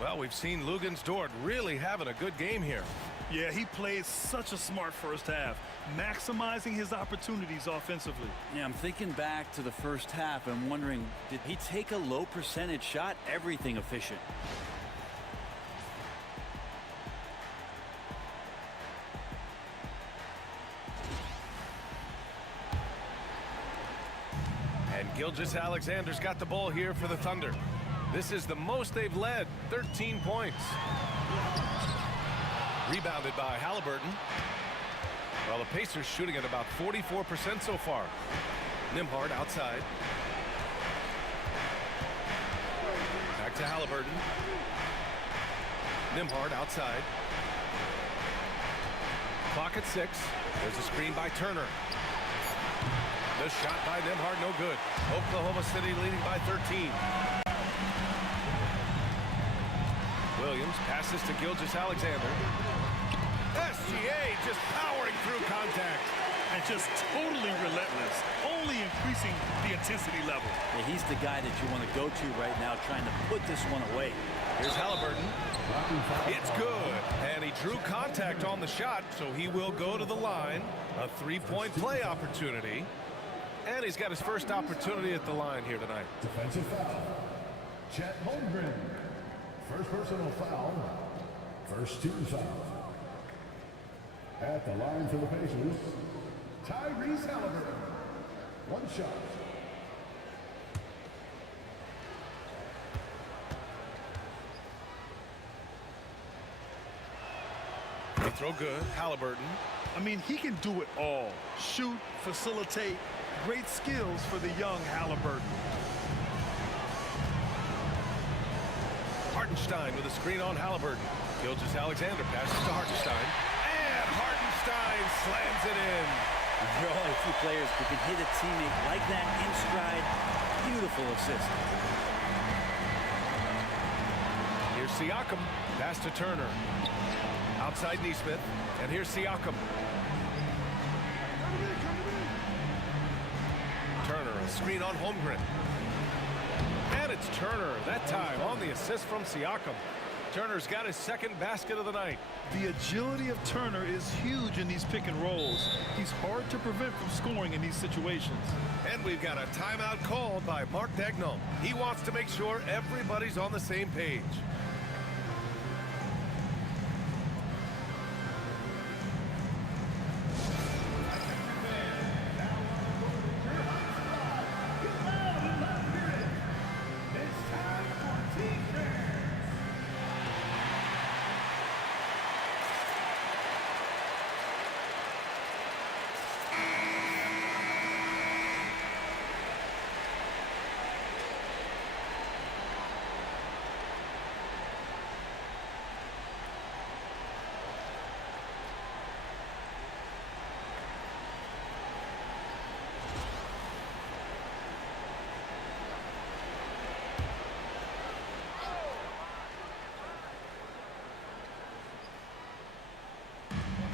Well, we've seen Luguentz Dort really having a good game here. Yeah, he played such a smart first half, maximizing his opportunities offensively. Yeah, I'm thinking back to the first half and wondering, did he take a low percentage shot? Everything efficient. Gilgeous-Alexander's got the ball here for the Thunder. This is the most they've led, 13 points. Rebounded by Halliburton. Well, the Pacers shooting at about 44% so far. Nembhard outside. Back to Halliburton. Nembhard outside. Clock at 6. There's a screen by Turner. The shot by Nembhard, no good. Oklahoma City leading by 13. Williams passes to Gilgeous-Alexander. SGA just powering through contact. And just totally relentless, only increasing the intensity level. Yeah, he's the guy that you want to go to right now, trying to put this one away. Here's Halliburton. It's good. And he drew contact on the shot, so he will go to the line. A 3-point play opportunity. And he's got his first opportunity at the line here tonight. Defensive foul. Chet Holmgren. First personal foul. First team foul. At the line for the Pacers, Tyrese Halliburton. One shot. throw good. Halliburton. I mean, he can do it all. Shoot, facilitate. Great skills for the young Halliburton. Hartenstein with a screen on Halliburton. Gilgeous-Alexander passes to Hartenstein. And Hartenstein slams it in. There are only a few players who can hit a teammate like that in stride. Beautiful assist. Here's Siakam. Pass to Turner. Outside Neesmith. And here's Siakam. Turner, a screen on Holmgren. And it's Turner, that time on the assist from Siakam. Turner's got his second basket of the night. The agility of Turner is huge in these pick and rolls. He's hard to prevent from scoring in these situations. And we've got a timeout called by Mark Daigneault. He wants to make sure everybody's on the same page.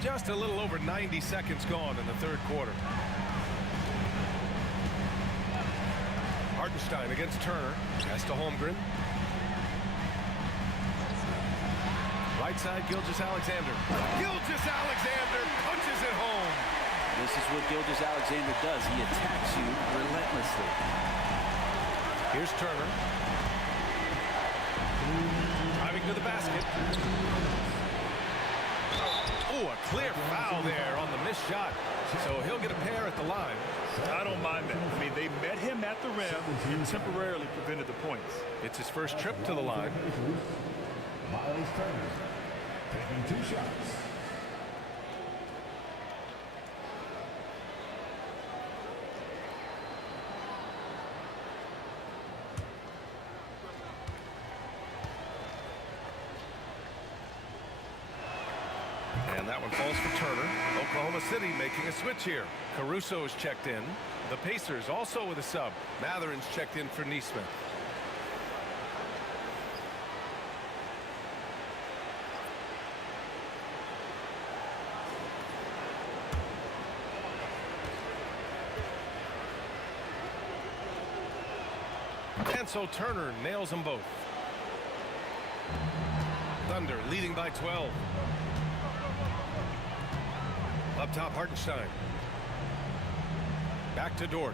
Just a little over 90 seconds gone in the third quarter. Hartenstein against Turner. Pass to Holmgren. Right side, Gilgeous-Alexander. Gilgeous-Alexander punches it home. This is what Gilgeous-Alexander does. He attacks you relentlessly. Here's Turner. Driving to the basket. Oh, a clear foul there on the missed shot. So he'll get a pair at the line. I don't mind that. I mean, they met him at the rim and temporarily prevented the points. It's his first trip to the line. Miles Turner taking 2 shots. And that one falls for Turner. Oklahoma City making a switch here. Caruso is checked in. The Pacers also with a sub. Matherin's checked in for Neesmith. And so Turner nails them both. Thunder leading by 12. Up top, Hartenstein. Back to Dort.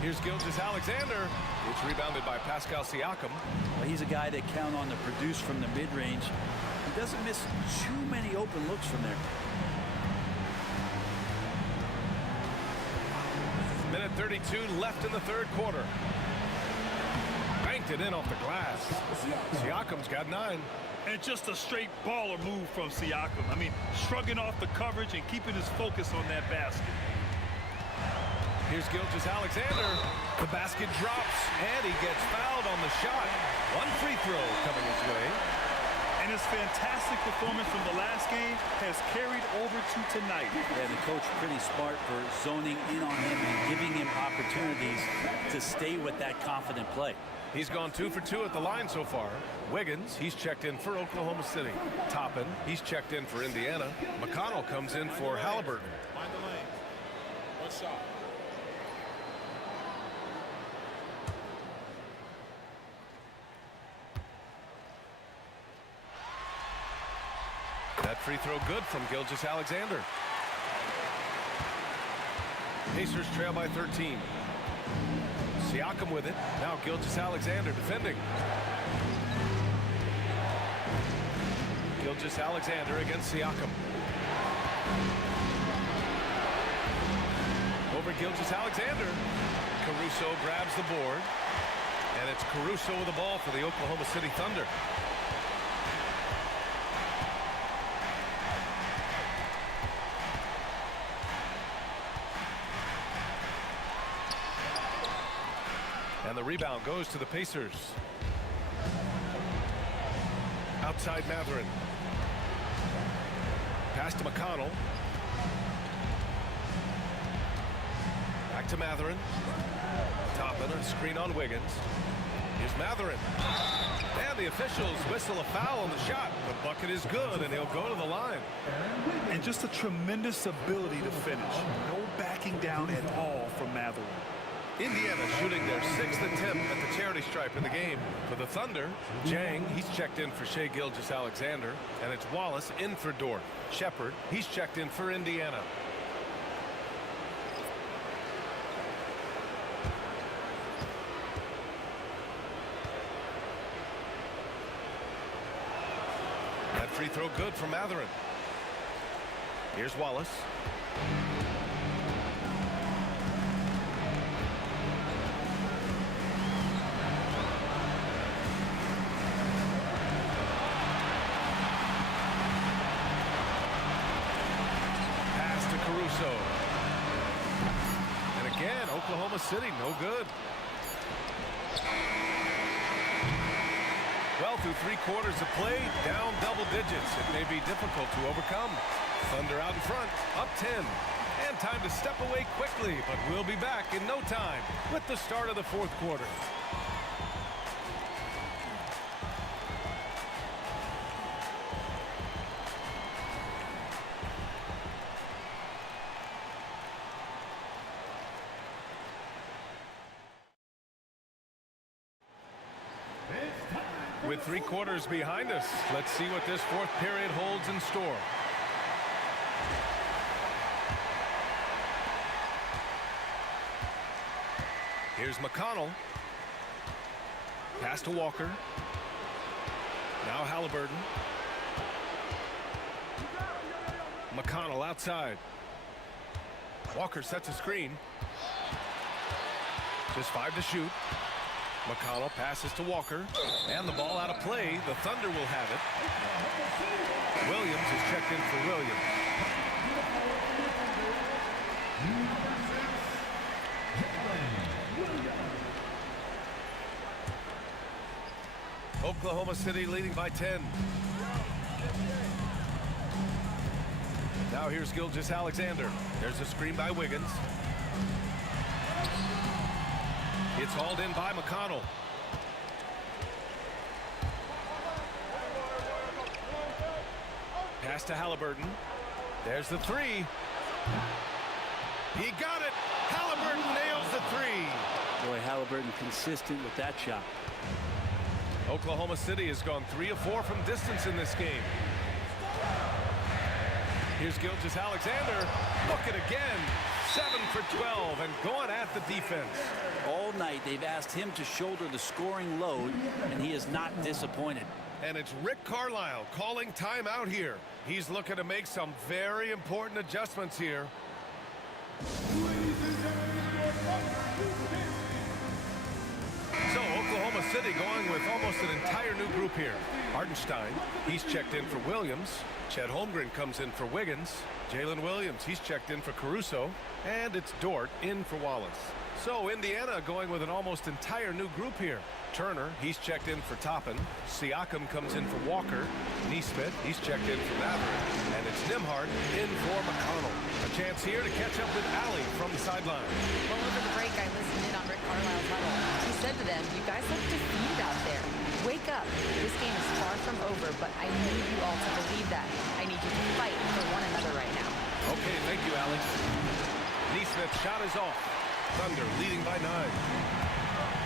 Here's Gilgeous-Alexander. It's rebounded by Pascal Siakam. Well, he's a guy that count on to produce from the mid-range. He doesn't miss too many open looks from there. Minute 32 left in the third quarter. Banked it in off the glass. Siakam's got 9. And just a straight baller move from Siakam. I mean, shrugging off the coverage and keeping his focus on that basket. Here's Gilgeous-Alexander. The basket drops, and he gets fouled on the shot. One free throw coming his way. And his fantastic performance from the last game has carried over to tonight. Yeah, the coach pretty smart for zoning in on him and giving him opportunities to stay with that confident play. He's gone 2 for 2 at the line so far. Wiggins, he's checked in for Oklahoma City. Toppin, he's checked in for Indiana. McConnell comes in for Halliburton. Find the lane. One shot. That free throw good from Gilgeous-Alexander. Pacers trail by 13. Siakam with it. Now Gilgeous-Alexander defending. Gilgeous-Alexander against Siakam. Over Gilgeous-Alexander. Caruso grabs the board. And it's Caruso with the ball for the Oklahoma City Thunder. And the rebound goes to the Pacers. Outside Mathurin. Pass to McConnell. Back to Mathurin. Toppin, a screen on Wiggins. Here's Mathurin. And the officials whistle a foul on the shot. The bucket is good, and he'll go to the line. And just a tremendous ability to finish. No backing down at all from Mathurin. Indiana shooting their 6th attempt at the charity stripe in the game. For the Thunder, Jang, he's checked in for Shai Gilgeous-Alexander. And it's Wallace in for Dort. Shepard, he's checked in for Indiana. That free throw good for Mathurin. Here's Wallace. Pass to Caruso. And again, Oklahoma City, no good. Well, through 3 quarters of play, down double digits. It may be difficult to overcome. Thunder out in front, up 10. And time to step away quickly, but we'll be back in no time with the start of the 4th quarter. With 3 quarters behind us, let's see what this 4th period holds in store. Here's McConnell. Pass to Walker. Now Halliburton. McConnell outside. Walker sets a screen. Just 5 to shoot. McConnell passes to Walker, and the ball out of play. The Thunder will have it. Williams is checked in for Williams. Oklahoma City leading by 10. Now here's Gilgeous-Alexander. There's a screen by Wiggins. It's hauled in by McConnell. Pass to Halliburton. There's the 3. He got it. Halliburton nails the 3. Boy, Halliburton consistent with that shot. Oklahoma City has gone 3 of 4 from distance in this game. Here's Gilgeous-Alexander. Look it again. 7 for 12 and going at the defense. All night they've asked him to shoulder the scoring load, and he is not disappointed. And it's Rick Carlisle calling timeout here. He's looking to make some very important adjustments here. So Oklahoma City going with almost an entire new group here. Hartenstein, he's checked in for Williams. Chet Holmgren comes in for Wiggins. Jalen Williams, he's checked in for Caruso. And it's Dort in for Wallace. So Indiana going with an almost entire new group here. Turner, he's checked in for Toppin. Siakam comes in for Walker. Neesmith, he's checked in for Mathurin. And it's Nembhard in for McConnell. A chance here to catch up with Allie from the sideline. Well, over the break, I listened in on Rick Carlisle's huddle. He said to them, "You guys look defeated out there. Wake up. This game is far from over, but I need you all to believe that. I need you to fight for one another right now." Okay, thank you, Allie. Neesmith's shot is off. Thunder leading by 9.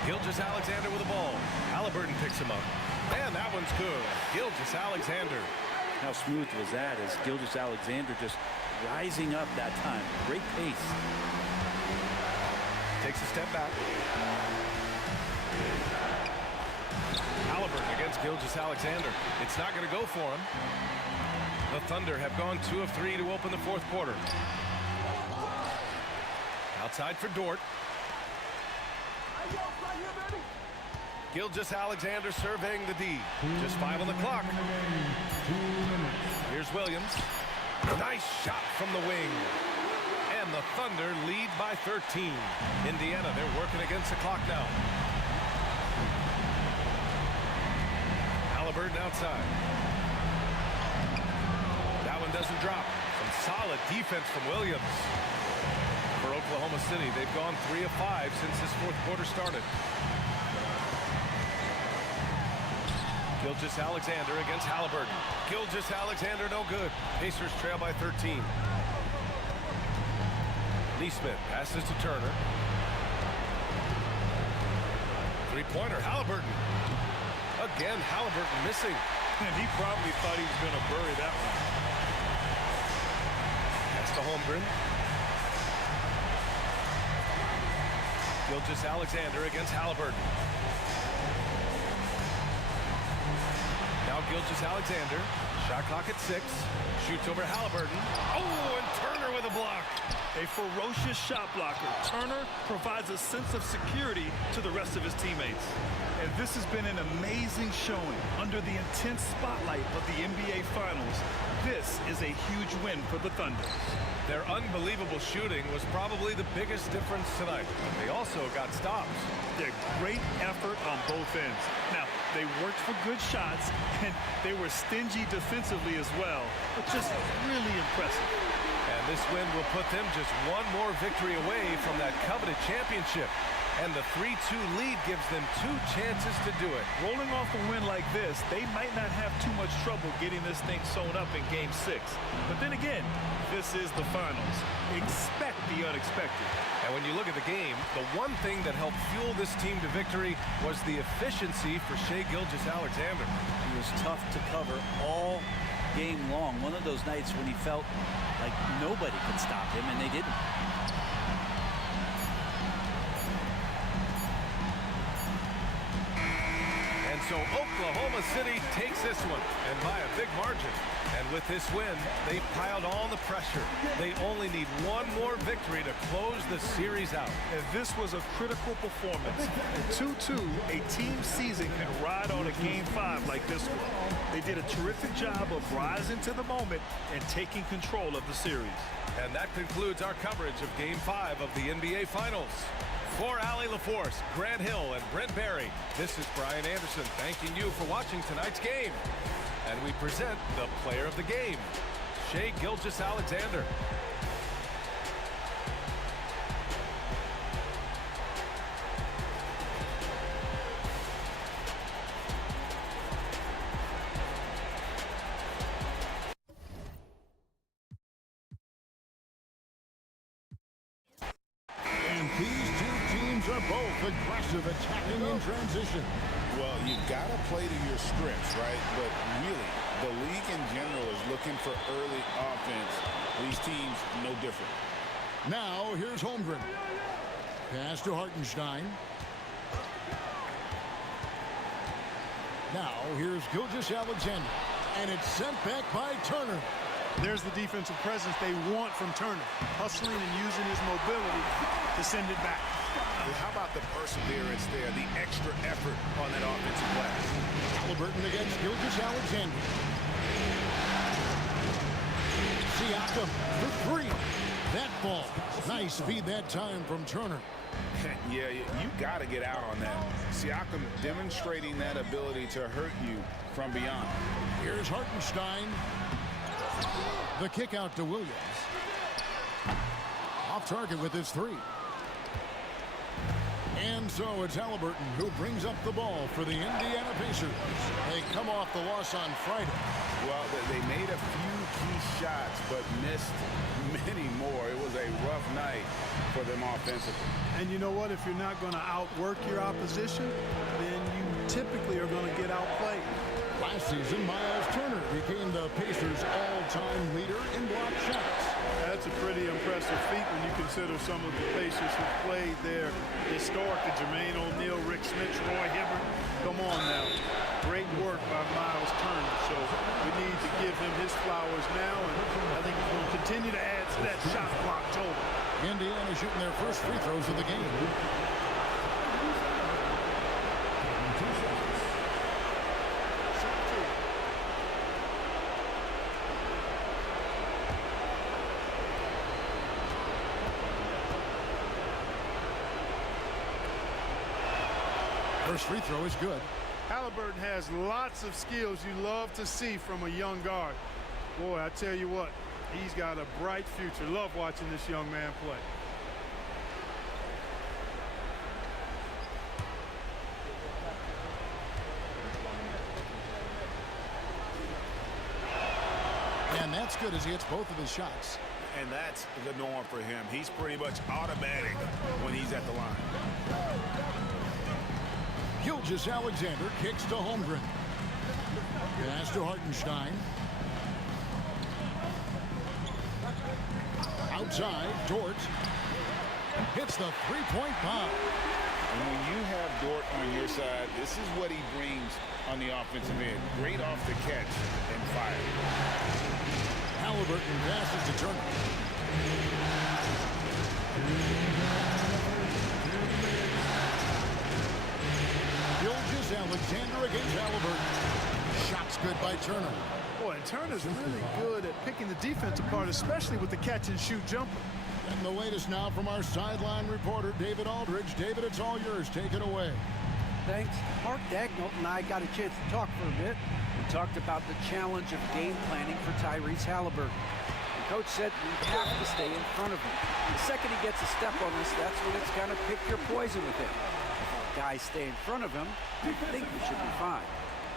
Gilgeous-Alexander with the ball. Halliburton picks him up. And that one's good. Gilgeous-Alexander. How smooth was that as Gilgeous-Alexander just rising up that time. Great pace. Takes a step back. Halliburton against Gilgeous-Alexander. It's not going to go for him. The Thunder have gone 2 of 3 to open the 4th quarter. Outside for Dort. Gilgeous-Alexander surveying the D. Just 5 on the clock. Here's Williams. Nice shot from the wing. And the Thunder lead by 13. Indiana, they're working against the clock now. Halliburton outside. That one doesn't drop. Some solid defense from Williams. For Oklahoma City, they've gone 3 of 5 since this fourth quarter started. Gilgeous-Alexander against Halliburton. Gilgeous-Alexander no good. Pacers trail by 13. Neesmith passes to Turner. Three-pointer, Halliburton. Again, Halliburton missing. And he probably thought he was going to bury that one. That's to Holmgren. Gilgeous-Alexander against Halliburton. Now Gilgeous-Alexander. Shot clock at 6. Shoots over Halliburton. Oh, and Turner with a block. A ferocious shot blocker. Turner provides a sense of security to the rest of his teammates. And this has been an amazing showing under the intense spotlight of the NBA Finals. This is a huge win for the Thunder. Their unbelievable shooting was probably the biggest difference tonight. They also got stops. Their great effort on both ends. Now, they worked for good shots, and they were stingy defensively as well, but just really impressive. And this win will put them just one more victory away from that coveted championship. And the 3-2 lead gives them 2 chances to do it. Rolling off a win like this, they might not have too much trouble getting this thing sewn up in Game 6. But then again, this is the finals. Expect the unexpected. And when you look at the game, the one thing that helped fuel this team to victory was the efficiency for Shai Gilgeous-Alexander. He was tough to cover all game long. One of those nights when he felt like nobody could stop him, and they didn't. So Oklahoma City takes this one, and by a big margin. And with this win, they've piled on the pressure. They only need one more victory to close the series out. And this was a critical performance. At 2-2, a team season can ride on a Game 5 like this one. They did a terrific job of rising to the moment and taking control of the series. And that concludes our coverage of Game 5 of the NBA Finals. For Allie LaForce, Grant Hill, and Brent Barry, this is Brian Anderson thanking you for watching tonight's game. And we present the player of the game, Shai Gilgeous-Alexander. Are both aggressive attacking in transition. Well, you've got to play to your strengths, right? But really, the league in general is looking for early offense. These teams, no different. Now, here's Holmgren. Pass to Hartenstein. Now, here's Gilgeous-Alexander. And it's sent back by Turner. There's the defensive presence they want from Turner. Hustling and using his mobility to send it back. How about the perseverance there, the extra effort on that offensive glass? Halliburton against Gilgeous-Alexander. Siakam for 3. That ball. Nice feed that time from Turner. Yeah, you got to get out on that. Siakam demonstrating that ability to hurt you from beyond. Here's Hartenstein. The kick out to Williams. Off target with his 3. And so it's Halliburton who brings up the ball for the Indiana Pacers. They come off the loss on Friday. Well, they made a few key shots, but missed many more. It was a rough night for them offensively. And you know what? If you're not going to outwork your opposition, then you typically are going to get outplayed. Last season, Miles Turner became the Pacers' all-time leader in block shots. That's a pretty impressive feat when you consider some of the Pacers who played there historically. Jermaine O'Neal, Rick Smith, Roy Hibbert. Come on now. Great work by Miles Turner. So we need to give him his flowers now, and I think he's going to continue to add to that shot block total. Indiana shooting their first free throws of the game. First free throw is good. Halliburton has lots of skills you love to see from a young guard. Boy, I tell you what, he's got a bright future. Love watching this young man play. And that's good as he hits both of his shots. And that's the norm for him. He's pretty much automatic when he's at the line. Gilgeous-Alexander kicks to Holmgren. Pass to Hartenstein. Outside, Dort hits the three-point bomb. And when you have Dort on your side, this is what he brings on the offensive end. Great off the catch and fire. Halliburton passes to Turner. Gilgeous-Alexander against Halliburton. Shots good by Turner. Boy, and Turner's really good at picking the defense apart, especially with the catch-and-shoot jumper. And the latest now from our sideline reporter, David Aldridge. David, it's all yours. Take it away. Thanks. Mark Dagnall and I got a chance to talk for a bit. We talked about the challenge of game planning for Tyrese Halliburton. The coach said we have to stay in front of him. The second he gets a step on us, that's when it's kind of pick your poison with him. If guys stay in front of him, I think we should be fine.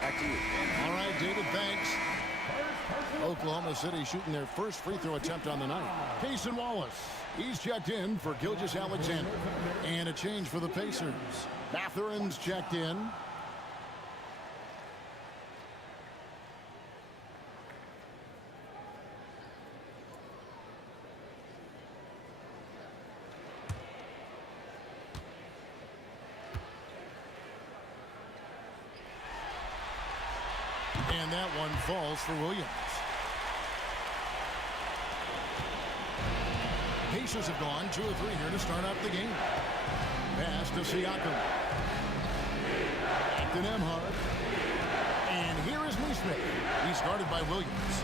Back to you. All right, David, thanks. Oklahoma City shooting their first free throw attempt on the night. Payson Wallace. He's checked in for Gilgeous-Alexander. And a change for the Pacers. Mathurin's checked in. And that one falls for Williams. Pacers have gone 2 of 3 here to start out the game. Pass to Siakam. Back to Nembhard. And here is Neesmith. He's guarded by Williams.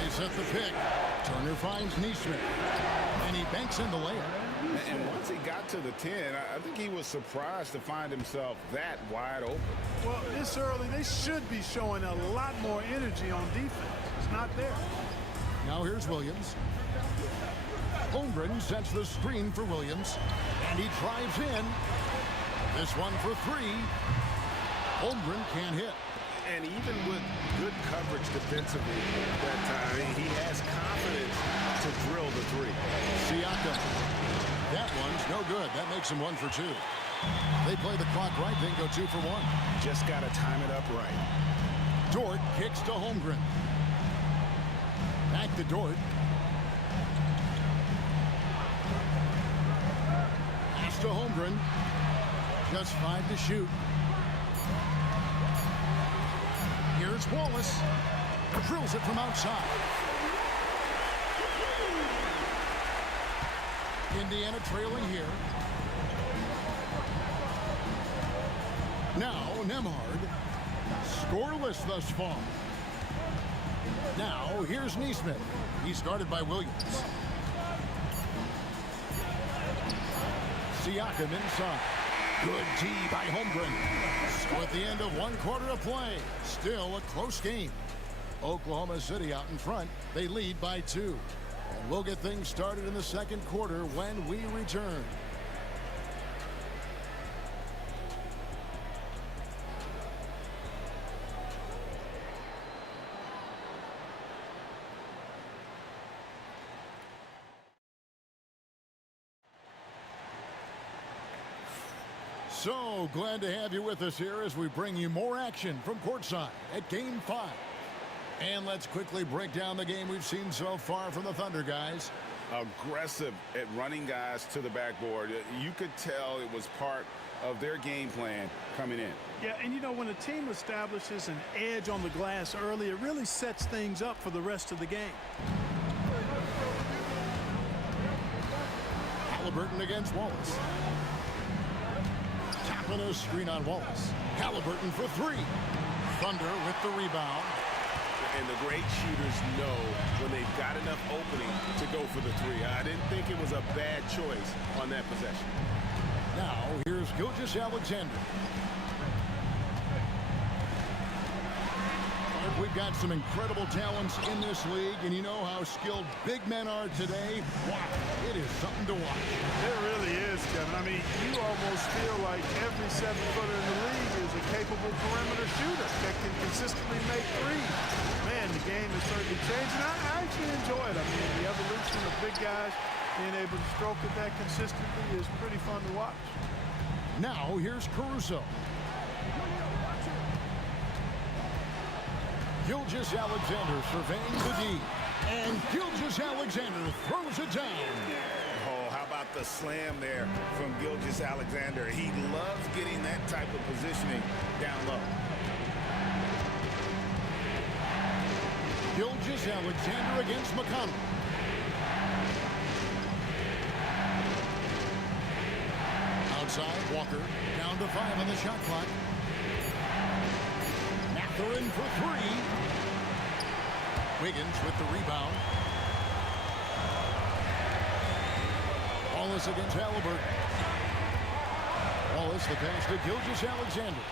They set the pick. Turner finds Neesmith. And he banks in the layup. And once he got to the 10, I think he was surprised to find himself that wide open. Well, this early, they should be showing a lot more energy on defense. It's not there. Now here's Williams. Holmgren sets the screen for Williams. And he drives in. This one for 3. Holmgren can't hit. And even with good coverage defensively that time, he has confidence to drill the 3. Siakam. That one's no good. That makes him 1 for 2. They play the clock right, then go 2 for 1. Just got to time it up right. Dort kicks to Holmgren. Back to Dort. Pass to Holmgren. Just 5 to shoot. Here's Wallace. Drills it from outside. Indiana trailing here. Now Nembhard. Scoreless thus far. Now here's Neesmith. He's guarded by Williams. Siakam inside. Good D by Holmgren. So at the end of 1 quarter of play, still a close game. Oklahoma City out in front. They lead by 2. And we'll get things started in the second quarter when we return. So glad to have you with us here as we bring you more action from courtside at Game 5. And let's quickly break down the game we've seen so far from the Thunder, guys. Aggressive at running guys to the backboard. You could tell it was part of their game plan coming in. Yeah, and you know, when a team establishes an edge on the glass early, it really sets things up for the rest of the game. Halliburton against Wallace. Tapping a screen on Wallace. Halliburton for 3. Thunder with the rebound. And the great shooters know when they've got enough opening to go for the 3. I didn't think it was a bad choice on that possession. Now, here's Gilgeous-Alexander. We've got some incredible talents in this league, and you know how skilled big men are today. Wow, it is something to watch. It really is, Kevin. I mean, you almost feel like every 7-footer in the league is a capable perimeter shooter that can consistently make threes. Man, the game has certainly changed, and I actually enjoy it. I mean, the evolution of big guys being able to stroke it that consistently is pretty fun to watch. Now, here's Caruso. Gilgeous-Alexander surveying the D. And Gilgeous-Alexander throws it down. Oh, how about the slam there from Gilgeous-Alexander? He loves getting that type of positioning down low. Gilgeous-Alexander against McConnell. Outside, Walker down to 5 on the shot clock. They're in for 3. Wiggins with the rebound. Wallace against Halliburton. Wallace the pass to Gilgeous-Alexander.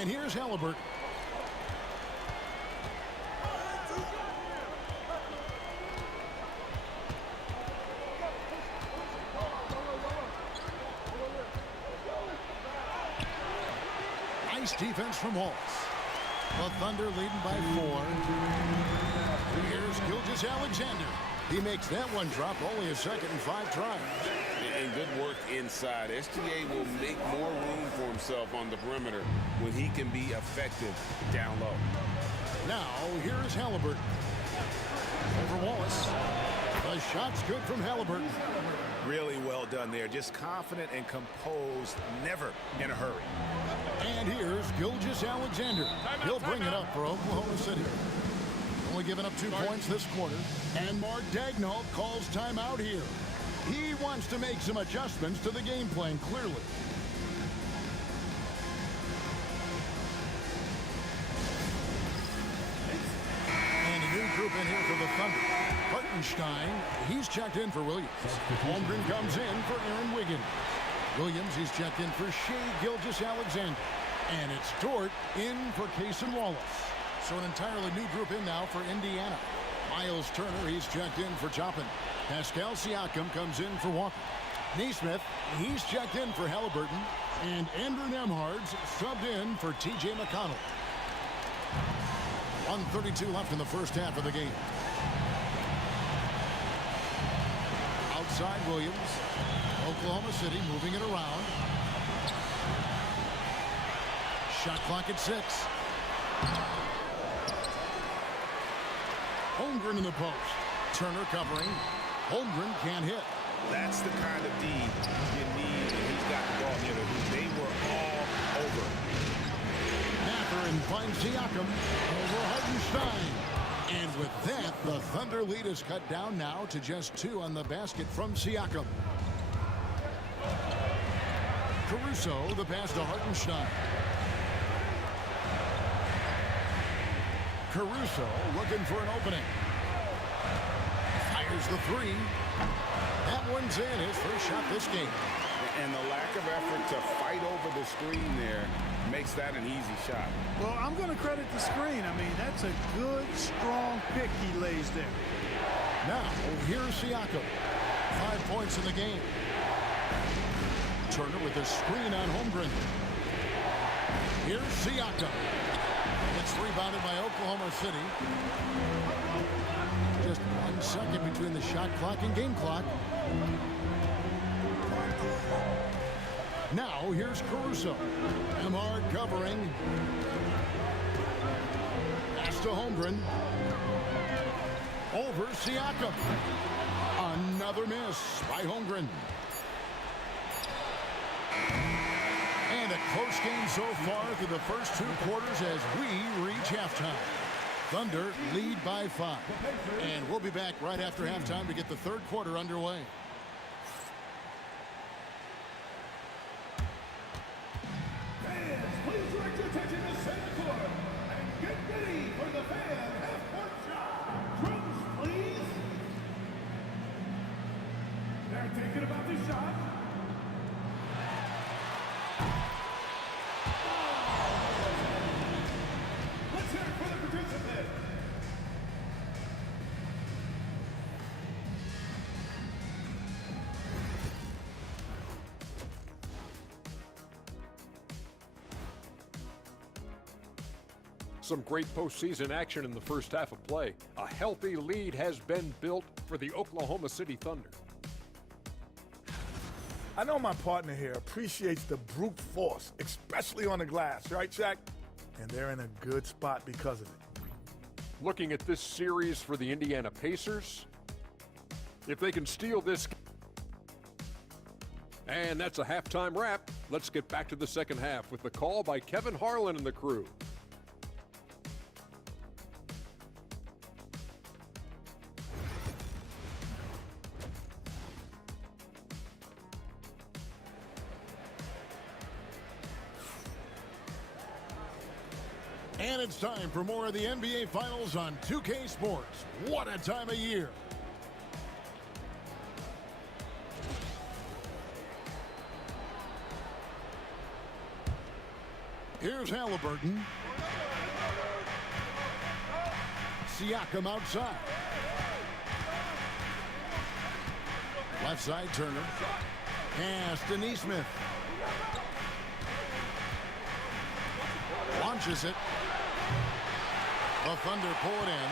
And here's Halliburton. Defense from Wallace. The Thunder leading by 4. Here's Gilgeous-Alexander. He makes that one drop, only a second and 5 tries. And good work inside. SGA will make more room for himself on the perimeter when he can be effective down low. Now, here's Halliburton. Over Wallace. The shot's good from Halliburton. Really well done there. Just confident and composed, never in a hurry. And here's Gilgeous-Alexander. He'll bring it up for Oklahoma City. Only giving up 2 points this quarter. And Mark Daigneault calls timeout here. He wants to make some adjustments to the game plan, clearly. And a new group in here for the Thunder. Hartenstein, he's checked in for Williams. Holmgren comes in for Aaron Wiggins. Williams, he's checked in for Shai Gilgeous-Alexander. And it's Dort in for Cason Wallace. So an entirely new group in now for Indiana. Miles Turner, he's checked in for Toppin. Pascal Siakam comes in for Walker. Naismith, he's checked in for Halliburton. And Andrew Nembhard's subbed in for T.J. McConnell. 1:32 left in the first half of the game. Outside Williams. Oklahoma City moving it around. Shot clock at 6. Holmgren in the post. Turner covering. Holmgren can't hit. That's the kind of D you need when he's got the ball near the hoop. They were all over. Mathurin finds Siakam over Hartenstein. And with that, the Thunder lead is cut down now to just 2 on the basket from Siakam. Caruso, the pass to Hartenstein. Caruso looking for an opening. Fires the 3. That one's in, his first shot this game. And the lack of effort to fight over the screen there makes that an easy shot. Well, I'm going to credit the screen. I mean, that's a good, strong pick he lays there. Now, here's Siakam. 5 points in the game. Turner with a screen on Holmgren. Here's Siakam. It's rebounded by Oklahoma City. Just 1 second between the shot clock and game clock. Now, here's Caruso. Nembhard covering. Pass to Holmgren. Over Siakam. Another miss by Holmgren. And a close game so far through the first 2 quarters as we reach halftime. Thunder lead by 5. And we'll be back right after halftime to get the 3rd quarter underway. Fans, please direct your attention to center court and get ready for the fan half-court shot. Drums, please. They're taking about Let's hear it for the participant. Some great postseason action in the first half of play. A healthy lead has been built for the Oklahoma City Thunder. I know my partner here appreciates the brute force, especially on the glass, right, Shaq? And they're in a good spot because of it. Looking at this series for the Indiana Pacers, if they can steal this. And that's a halftime wrap. Let's get back to the second half with the call by Kevin Harlan and the crew. And it's time for more of the NBA Finals on 2K Sports. What a time of year. Here's Halliburton. Siakam outside. Left side, Turner. Pass to Neesmith. Launches it. The Thunder pull it in.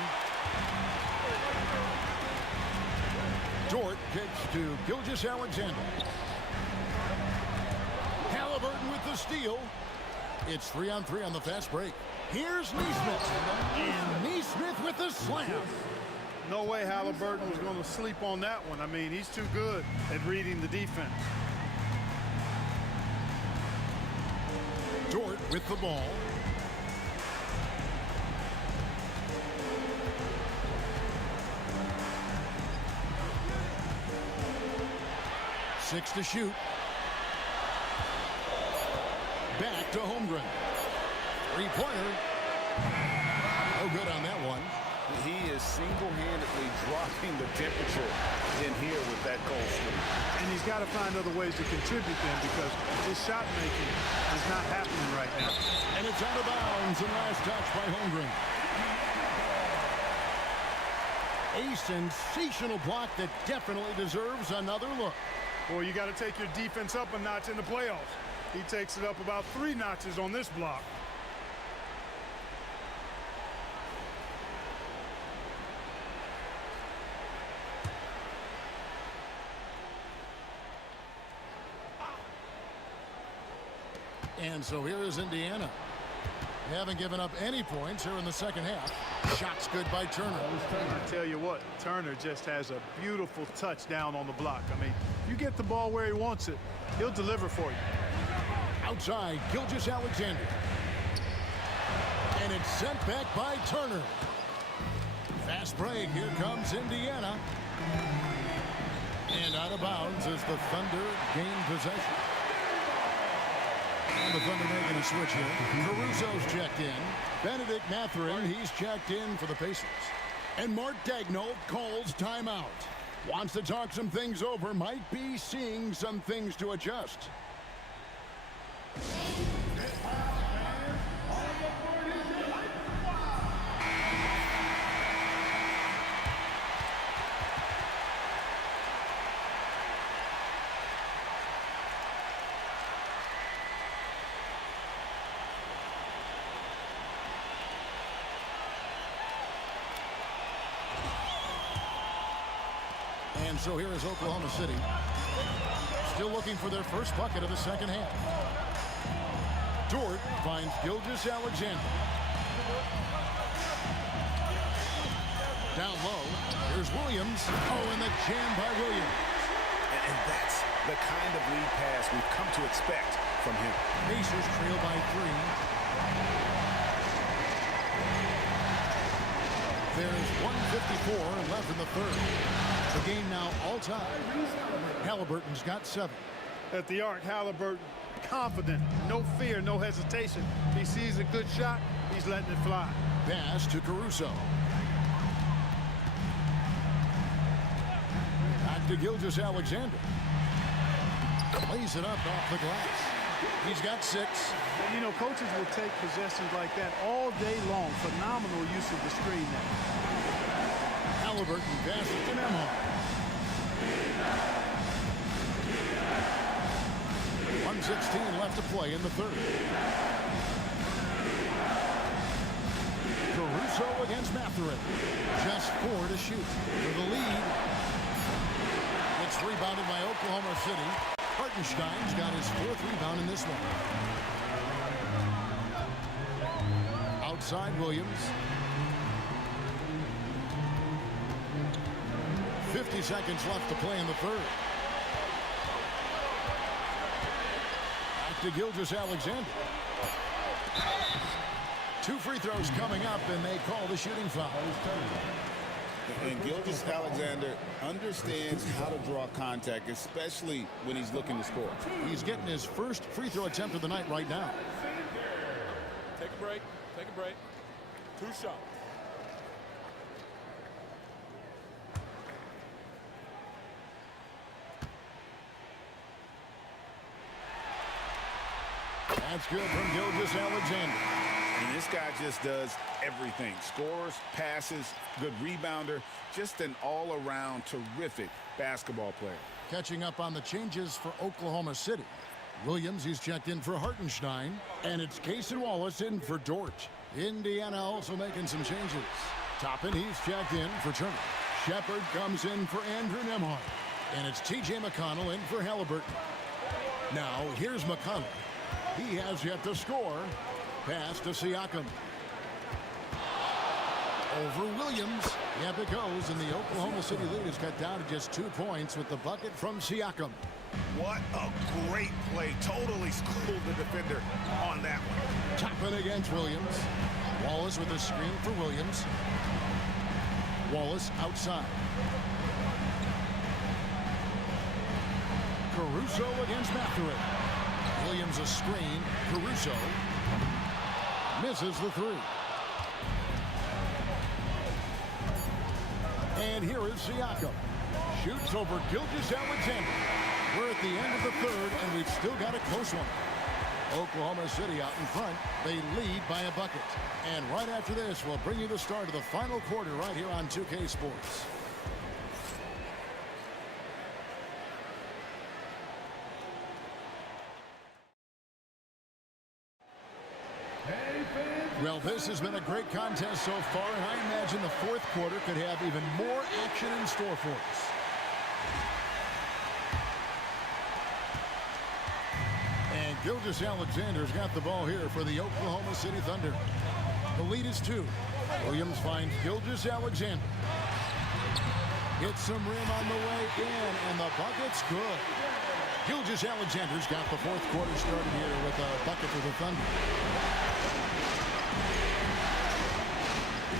Dort kicks to Gilgeous-Alexander. Halliburton with the steal. It's 3-on-3 on the fast break. Here's Neesmith. And Neesmith with the slam. No way Halliburton was going to sleep on that one. I mean, he's too good at reading the defense. Dort with the ball. Six to shoot. Back to Holmgren. Three-pointer. No good on that one. He is single-handedly dropping the temperature in here with that cold streak. And he's got to find other ways to contribute then, because his shot making is not happening right now. And it's out of bounds and last touch by Holmgren. A sensational block that definitely deserves another look. Well, you got to take your defense up a notch in the playoffs. He takes it up about 3 notches on this block. And so here is Indiana. They haven't given up any points here in the second half. Shots good by Turner. I tell you what, Turner just has a beautiful touchdown on the block. I mean, you get the ball where he wants it, he'll deliver for you. Outside, Gilgeous-Alexander. And it's sent back by Turner. Fast break, here comes Indiana. And out of bounds as the Thunder gain possession. And the Thunder making a switch here. Caruso's checked in. Benedict Mathurin, he's checked in for the Pacers. And Mark Daigneault calls timeout. Wants to talk some things over, might be seeing some things to adjust. And so here is Oklahoma City, still looking for their first bucket of the second half. Dort finds Gilgeous-Alexander. Down low, here's Williams. Oh, and the jam by Williams. And that's the kind of lead pass we've come to expect from him. Pacers trail by 3. There's 1:54 left in the third. The game now all tied. Halliburton's got 7. At the arc, Halliburton, confident, no fear, no hesitation. He sees a good shot, he's letting it fly. Pass to Caruso. Back to Gilgeous-Alexander. Lays it up off the glass. He's got 6. And, you know, coaches will take possessions like that all day long. Phenomenal use of the screen there. Halliburton passes to Nembhard. 1:16 left to play in the third. Caruso against Mathurin. Just 4 to shoot for the lead. It's rebounded by Oklahoma City. Hartenstein's got his 4th rebound in this one. Outside Williams. 50 seconds left to play in the third. Back to Gilgeous-Alexander. 2 free throws coming up, and they call the shooting foul. And Gilgeous-Alexander understands how to draw contact, especially when he's looking to score. He's getting his first free throw attempt of the night right now. Take a break. Take a break. 2 shots. That's good from Gilgeous-Alexander. And this guy just does everything. Scores, passes, good rebounder. Just an all-around terrific basketball player. Catching up on the changes for Oklahoma City. Williams, he's checked in for Hartenstein. And it's Case and Wallace in for Dort. Indiana also making some changes. Toppin, he's checked in for Turner. Shepard comes in for Andrew Nembhard. And it's T.J. McConnell in for Halliburton. Now, here's McConnell. He has yet to score. Pass to Siakam. Over Williams. Yep, it goes, and the Oklahoma City lead is cut down to just 2 points with the bucket from Siakam. What a great play. Totally schooled the defender on that one. Toppin against Williams. Wallace with a screen for Williams. Wallace outside. Caruso against Mathurin. Williams a screen. Caruso misses the 3. And here is Siakam. Shoots over Gilgeous-Alexander. We're at the end of the third, and we've still got a close one. Oklahoma City out in front. They lead by a bucket. And right after this, we'll bring you the start of the final quarter right here on 2K Sports. Well, this has been a great contest so far, and I imagine the fourth quarter could have even more action in store for us. And Gilgeous-Alexander's got the ball here for the Oklahoma City Thunder. The lead is 2. Williams finds Gilgeous-Alexander. Hits some rim on the way in, and the bucket's good. Gilgeous-Alexander's got the fourth quarter started here with a bucket for the Thunder.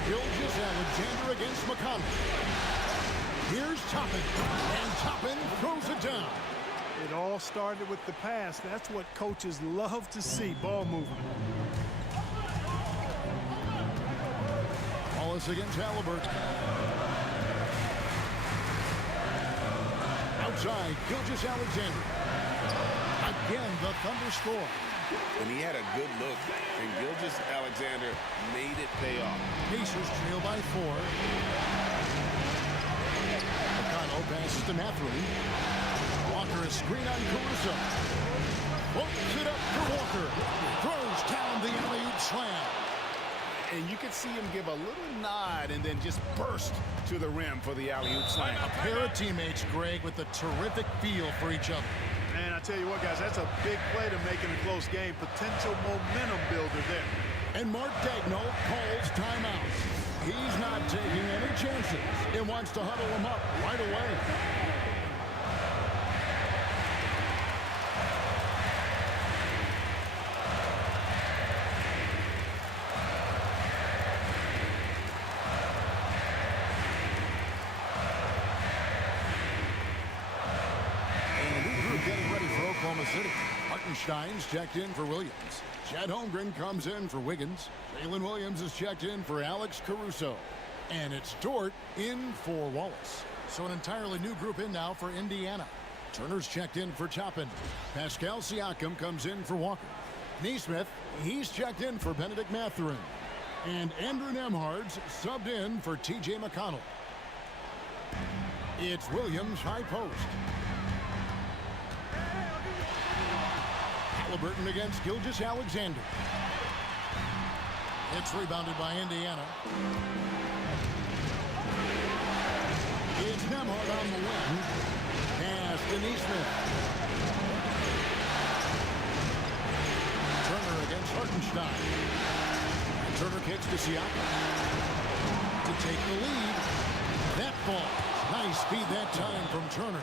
Gilgeous-Alexander against McConnell. Here's Toppin, and Toppin throws it down. It all started with the pass. That's what coaches love to see, ball movement. Wallace against Halliburton. Outside, Gilgeous-Alexander. Again, the Thunder score. And he had a good look, and Gilgeous-Alexander made it pay off. Pacers trail by 4. McConnell passes to Mathurin. Walker a screen on Caruso. Opens it up for Walker. Throws down the alley-oop slam. And you could see him give a little nod and then just burst to the rim for the alley-oop slam. A pair of teammates, Greg, with a terrific feel for each other. Man, I tell you what, guys, that's a big play to make in a close game. Potential momentum builder there. And Mark Daigneault calls timeout. He's not taking any chances. He wants to huddle him up right away. City. Hartenstein's checked in for Williams. Chet Holmgren comes in for Wiggins. Jalen Williams is checked in for Alex Caruso. And it's Dort in for Wallace. So an entirely new group in now for Indiana. Turner's checked in for Toppin. Pascal Siakam comes in for Walker. Neesmith, he's checked in for Benedict Mathurin. And Andrew Nemhard's subbed in for T.J. McConnell. It's Williams high post. Halliburton against Gilgeous-Alexander. It's rebounded by Indiana. It's Nemhard on the wing. Pass to Neesmith. Turner against Hartenstein. And Turner kicks to Siakam. To take the lead. That ball. Nice speed that time from Turner.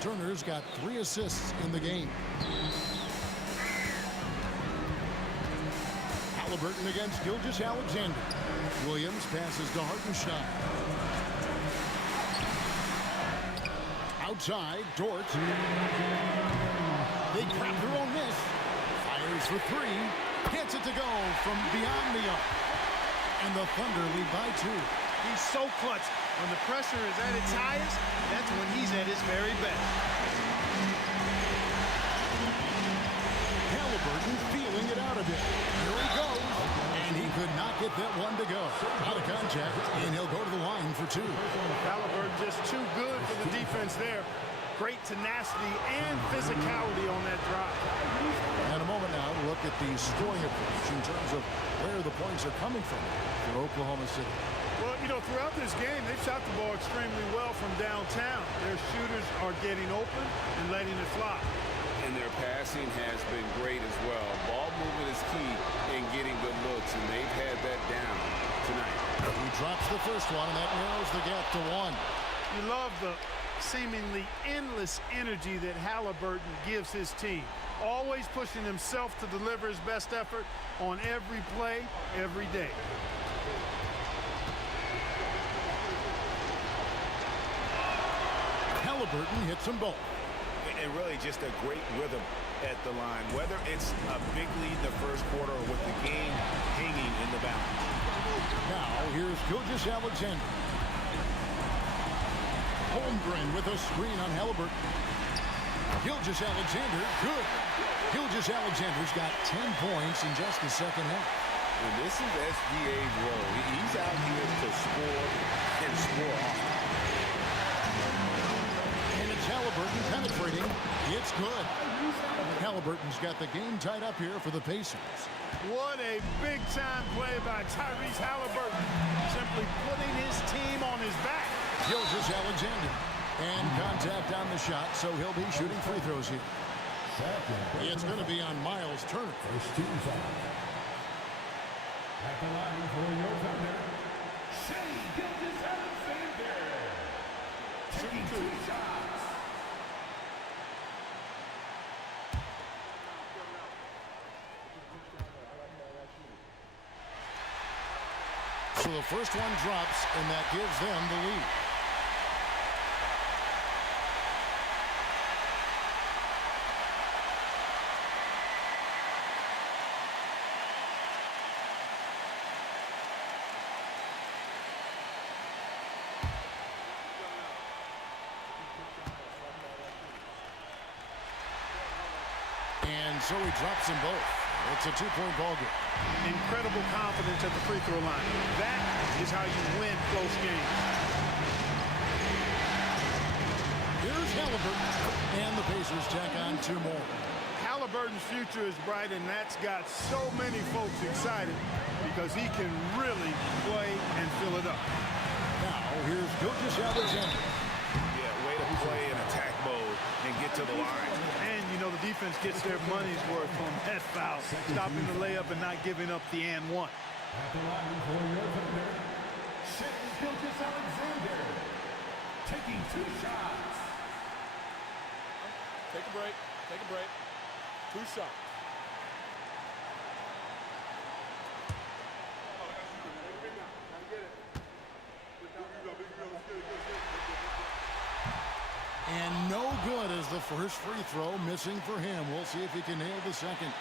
Turner's got 3 assists in the game. Halliburton against Gilgeous-Alexander. Williams passes to Hartenstein. Outside, Dort. Big crowd through on miss. Fires for 3. Gets it to go from beyond the arc. And the Thunder lead by 2. He's so clutch. When the pressure is at its highest, that's when he's at his very best. Halliburton feeling it out a bit. Here he goes. And he could not get that one to go. Out of contact, and he'll go to the line for 2. Halliburton just too good for the defense there. Great tenacity and physicality on that drive. And a moment now to look at the scoring approach in terms of where the points are coming from for Oklahoma City. Well, you know, throughout this game, they've shot the ball extremely well from downtown. Their shooters are getting open and letting it fly. And their passing has been great as well. Ball movement is key in getting good looks, and they've had that down tonight. He drops the first one, and that narrows the gap to 1. You love the seemingly endless energy that Halliburton gives his team. Always pushing himself to deliver his best effort on every play, every day. Halliburton hits them both. And really just a great rhythm at the line, whether it's a big lead in the first quarter or with the game hanging in the balance. Now, here's Gilgeous-Alexander. Holmgren with a screen on Halliburton. Gilgeous-Alexander, good. Gilgeous-Alexander's got 10 points in just the second half. And this is SGA's role. He's out here to score and score often. And it's Halliburton penetrating. It's good. Halliburton's got the game tied up here for the Pacers. What a big-time play by Tyrese Halliburton. Simply putting his team on his back. Gilgeous-Alexander. And contact on the shot, so he'll be shooting free throws here. It's going to be on Miles Turner. First team foul. At the line for your Thunder, Shai Gilgeous-Alexander. Taking 2 shots. So the first one drops, and that gives them the lead. And so he drops them both. It's a 2-point ball game. Incredible confidence at the free throw line. That is how you win close games. Here's Halliburton. And the Pacers tack on 2 more. Halliburton's future is bright, and that's got so many folks excited because he can really play and fill it up. Now, here's Gilgeous-Alexander. Yeah, way to play in attack mode and get to the line. And, you know, the defense gets their money's worth on that foul. Stopping the layup and not giving up the and one. At the line for your Thunder, Shai Gilgeous-Alexander. Taking 2 shots. Take a break. Take a break. 2 shots. And no good as the first free throw missing for him. We'll see if he can nail the second.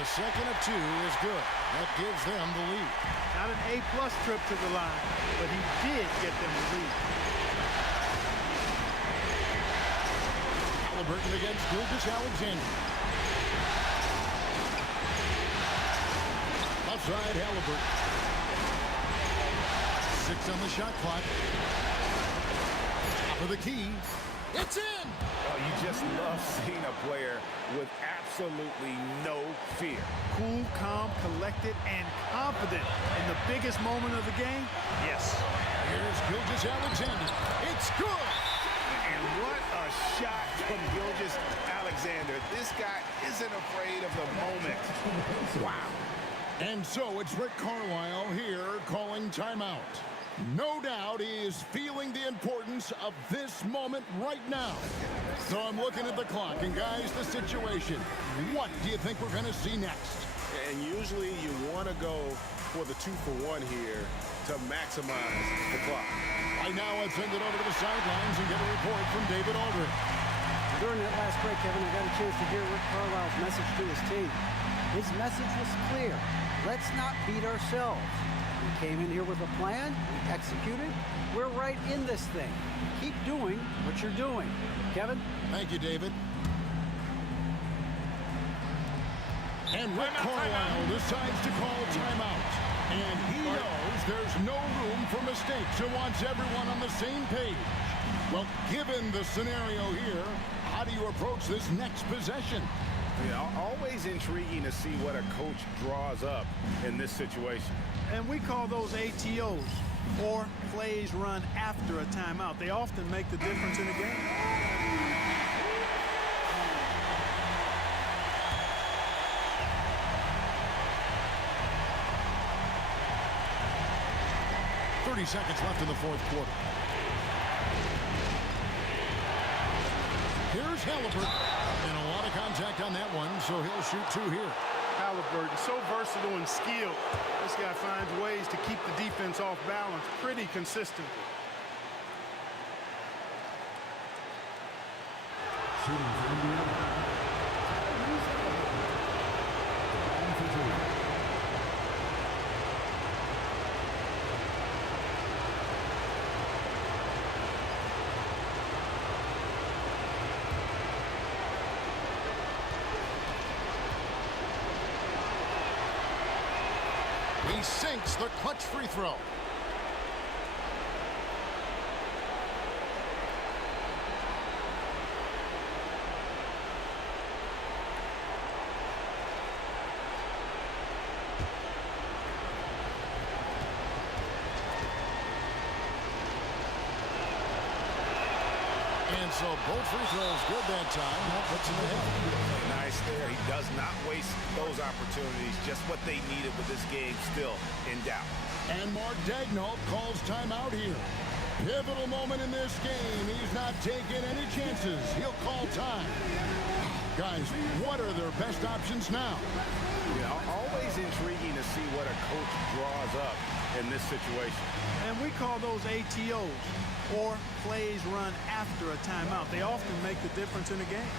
the second of 2 is good. That gives them the lead. Not an A-plus trip to the line, but he did get them the lead. Halliburton against Gilgeous-Alexander. Outside Halliburton. 6 on the shot clock. Top of the key. It's in! Oh, you just love seeing a player with absolutely no fear. Cool, calm, collected, and confident in the biggest moment of the game? Yes. Here's Gilgeous-Alexander. It's good! And what a shot from Gilgeous-Alexander. This guy isn't afraid of the moment. Wow. And so it's Rick Carlisle here calling timeout. No doubt he is feeling the importance of this moment right now. So I'm looking at the clock, and guys, the situation. What do you think we're going to see next? And usually you want to go for the 2-for-1 here to maximize the clock. Right now, let's send it over to the sidelines and get a report from David Aldridge. During that last break, Kevin, I got a chance to hear Rick Carlisle's message to his team. His message was clear. Let's not beat ourselves. We came in here with a plan. We executed. We're right in this thing. Keep doing what you're doing. Kevin? Thank you, David. And Rick Carlisle decides to call timeout. And he knows there's no room for mistakes and wants everyone on the same page. Well, given the scenario here, how do you approach this next possession? Yeah, always intriguing to see what a coach draws up in this situation. And we call those ATOs, or plays run after a timeout. They often make the difference in a game. Seconds left in the fourth quarter. Here's Halliburton. And a lot of contact on that one, so he'll shoot 2 here. Halliburton, so versatile and skilled. This guy finds ways to keep the defense off balance pretty consistently. He sinks the clutch free throw. And so both free throws good that time. That puts him ahead. Nice there. He does not waste those opportunities. Just what they needed with this game still in doubt. And Mark Daigneault calls timeout here. Pivotal moment in this game. He's not taking any chances. He'll call time. Guys, what are their best options now? Yeah, always intriguing to see what a coach draws up in this situation. And we call those ATOs, or plays run after a timeout. They often make the difference in a game.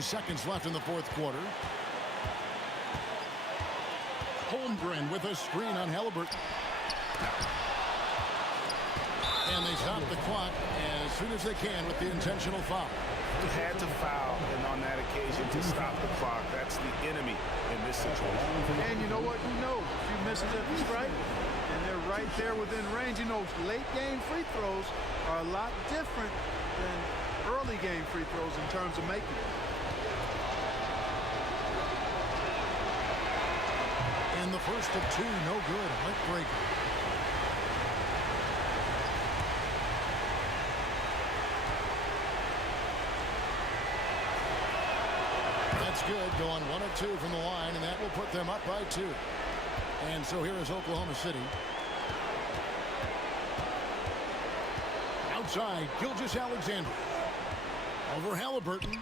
Seconds left in the fourth quarter. Holmgren with a screen on Halliburton. And they stop the clock as soon as they can with the intentional foul. He had to foul, and on that occasion to stop the clock. That's the enemy in this situation. And you know what? You know, a few misses at the stripe, and they're right there within range. You know, late game free throws are a lot different than early game free throws in terms of making it. And the first of 2, no good. Heartbreaker. is good, going 1 of 2 from the line, and that will put them up by 2. And so here is Oklahoma City. Outside, Gilgeous-Alexander. Over Halliburton.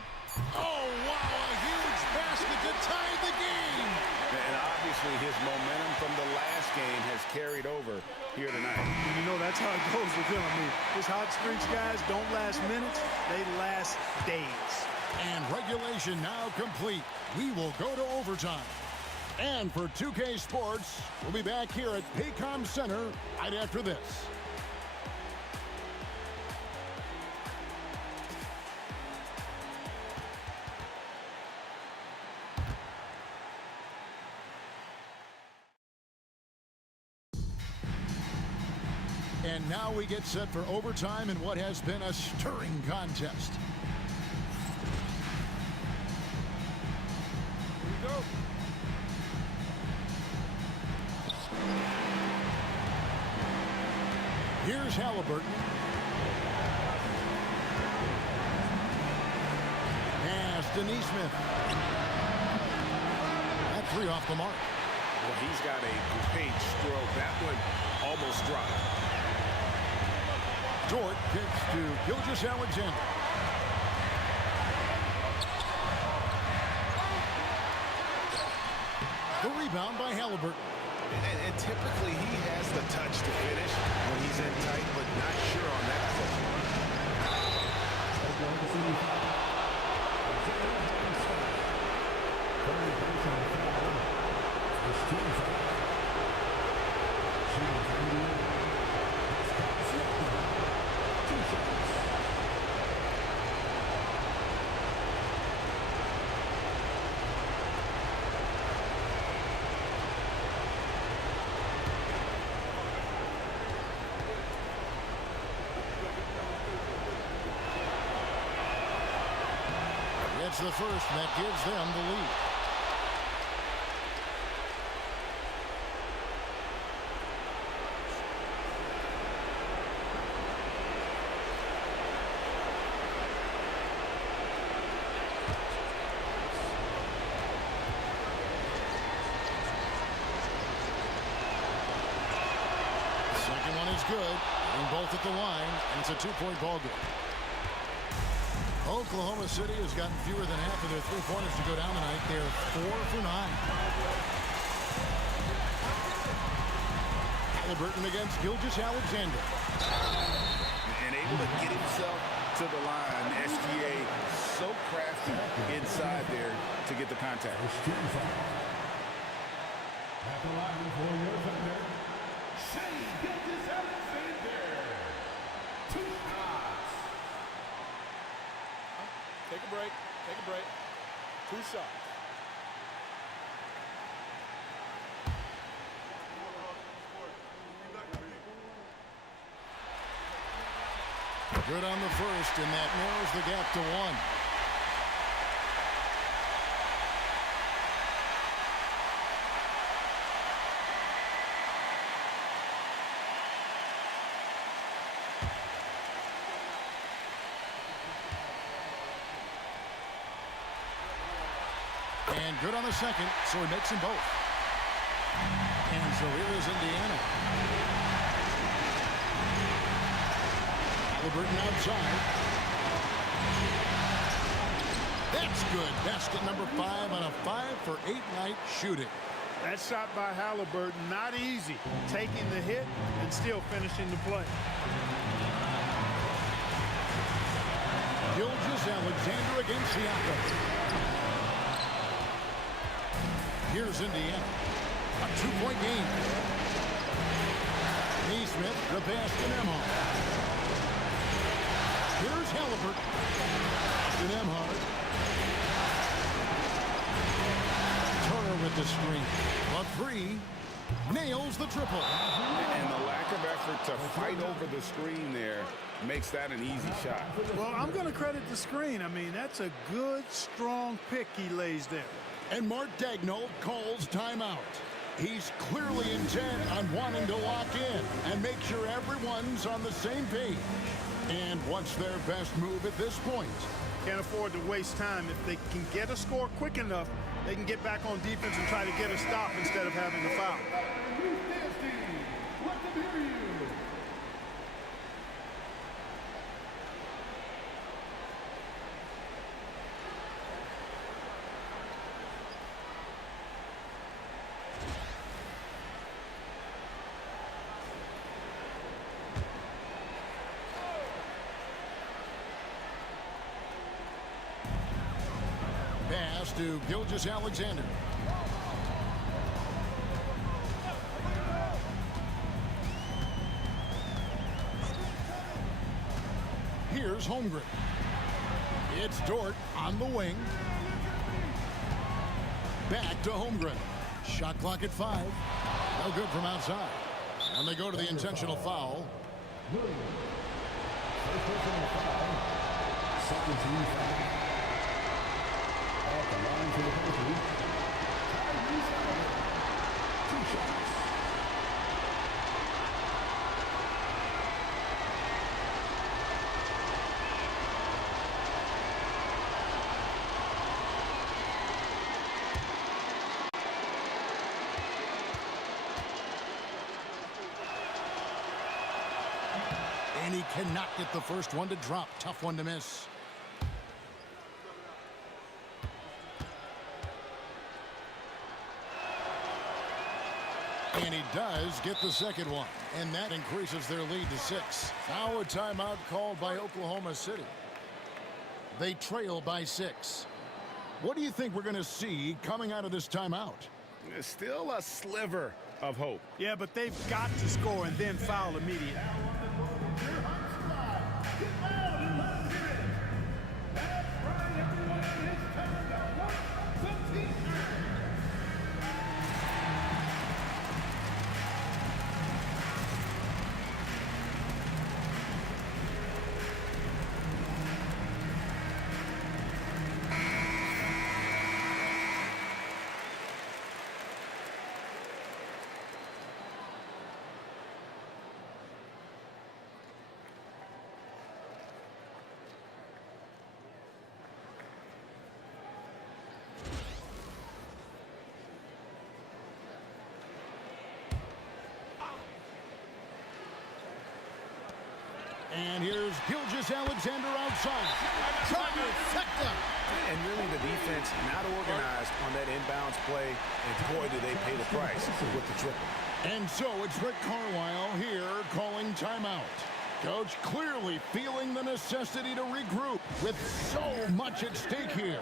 Oh, wow, a huge basket to tie the game. And obviously his momentum from the last game has carried over here tonight. You know, that's how it goes with him. I mean, his hot streaks, guys, don't last minutes. They last days. And regulation now complete. We will go to overtime. And for 2K Sports, we'll be back here at Paycom Center right after this. And now we get set for overtime in what has been a stirring contest. Here we go. Here's Halliburton. Pass to Neesmith. That 3 off the mark. Well, he's got a great stroke. That one almost dropped. Dort kicks to Gilgeous-Alexander. The rebound by Halliburton. And typically he has the touch to finish when he's in tight, but not sure on that It's the first that gives them the lead. Second one is good, and both at the line, and it's a 2-point ball game. Oklahoma City has gotten fewer than half of their 3-pointers to go down tonight. They're 4 for 9. Halliburton against Gilgeous-Alexander. And able to get himself to the line. SGA so crafty inside there to get the contact. At the line for your thunder, Shai Gilgeous-Alexander. 2 shots. Take a break. Take a break. 2 shots. Good on the first, and that narrows the gap to 1. And good on the second, so he makes them both. And so here is Indiana. Halliburton outside. That's good. Basket number 5 on a 5-for-8 night shooting. That shot by Halliburton, not easy. Taking the hit and still finishing the play. Gilgeous-Alexander against Siakam. Here's Indiana. A 2-point game. Neesmith, the pass to Nembhard. Here's Halliburton. To Nembhard. Turner with the screen. A 3. Nails the triple. And the lack of effort to fight over the screen there makes that an easy shot. Well, I'm going to credit the screen. I mean, that's a good, strong pick he lays there. And Mark Daigneault calls timeout. He's clearly intent on wanting to lock in and make sure everyone's on the same page. And what's their best move at this point? Can't afford to waste time. If they can get a score quick enough, they can get back on defense and try to get a stop instead of having to foul. Pass to Gilgeous-Alexander. Here's Holmgren. It's Dort on the wing. Back to Holmgren. Shot clock at 5. No good from outside. And they go to the intentional foul. Second team foul. At the line for the penalty. Two shots. And he cannot get the first one to drop. Tough one to miss. And he does get the second one. And that increases their lead to 6. Now a timeout called by Oklahoma City. They trail by 6. What do you think we're going to see coming out of this timeout? There's still a sliver of hope. Yeah, but they've got to score and then foul immediately. And here's Gilgeous-Alexander outside. And really the defense not organized on that inbounds play. And boy, do they pay the price with the triple. And so it's Rick Carlisle here calling timeout. Coach clearly feeling the necessity to regroup with so much at stake here.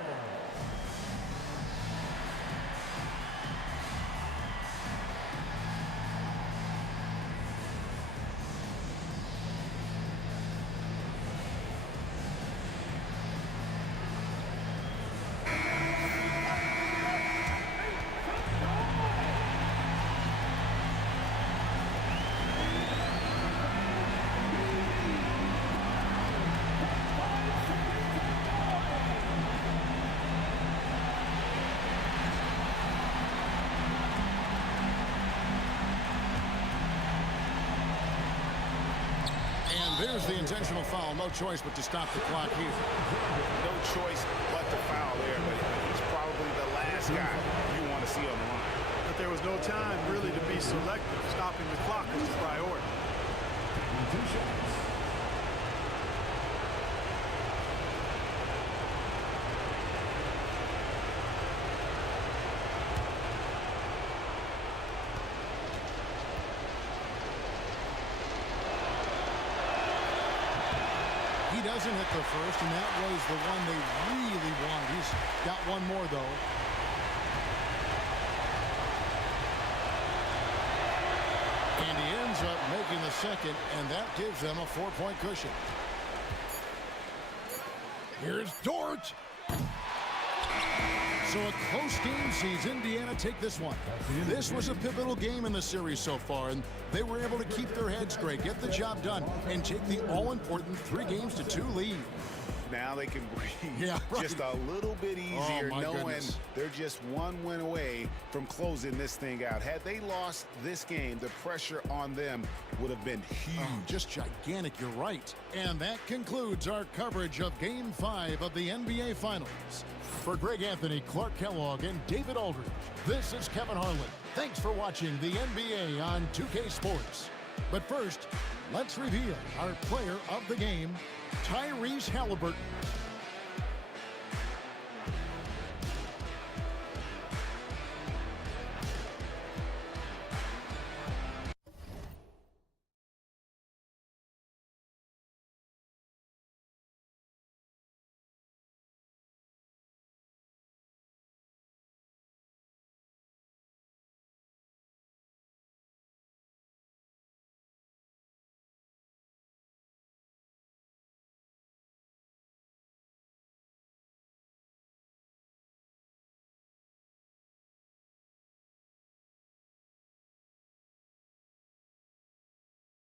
There's the intentional foul. No choice but to stop the clock here. No choice but to foul there, but he's probably the last guy you want to see on the line. But there was no time really to be selective. Stopping the clock was the priority. Two shots. He doesn't hit the first, and that was the one they really wanted. He's got one more, though. And he ends up making the second, and that gives them a 4-point cushion. Here's Dort. So a close game sees Indiana take this one. This was a pivotal game in the series so far, and they were able to keep their heads straight, get the job done, and take the all-important 3-2 lead. Now they can breathe Yeah, right. just a little bit easier, my knowing goodness. they're just one win away from closing this thing out. Had they lost this game, the pressure on them would have been huge. Just gigantic, you're right. And that concludes our coverage of Game 5 of the NBA Finals. For Greg Anthony, Clark Kellogg, and David Aldridge, this is Kevin Harlan. Thanks for watching the NBA on 2K Sports. But first, let's reveal our player of the game, Tyrese Halliburton.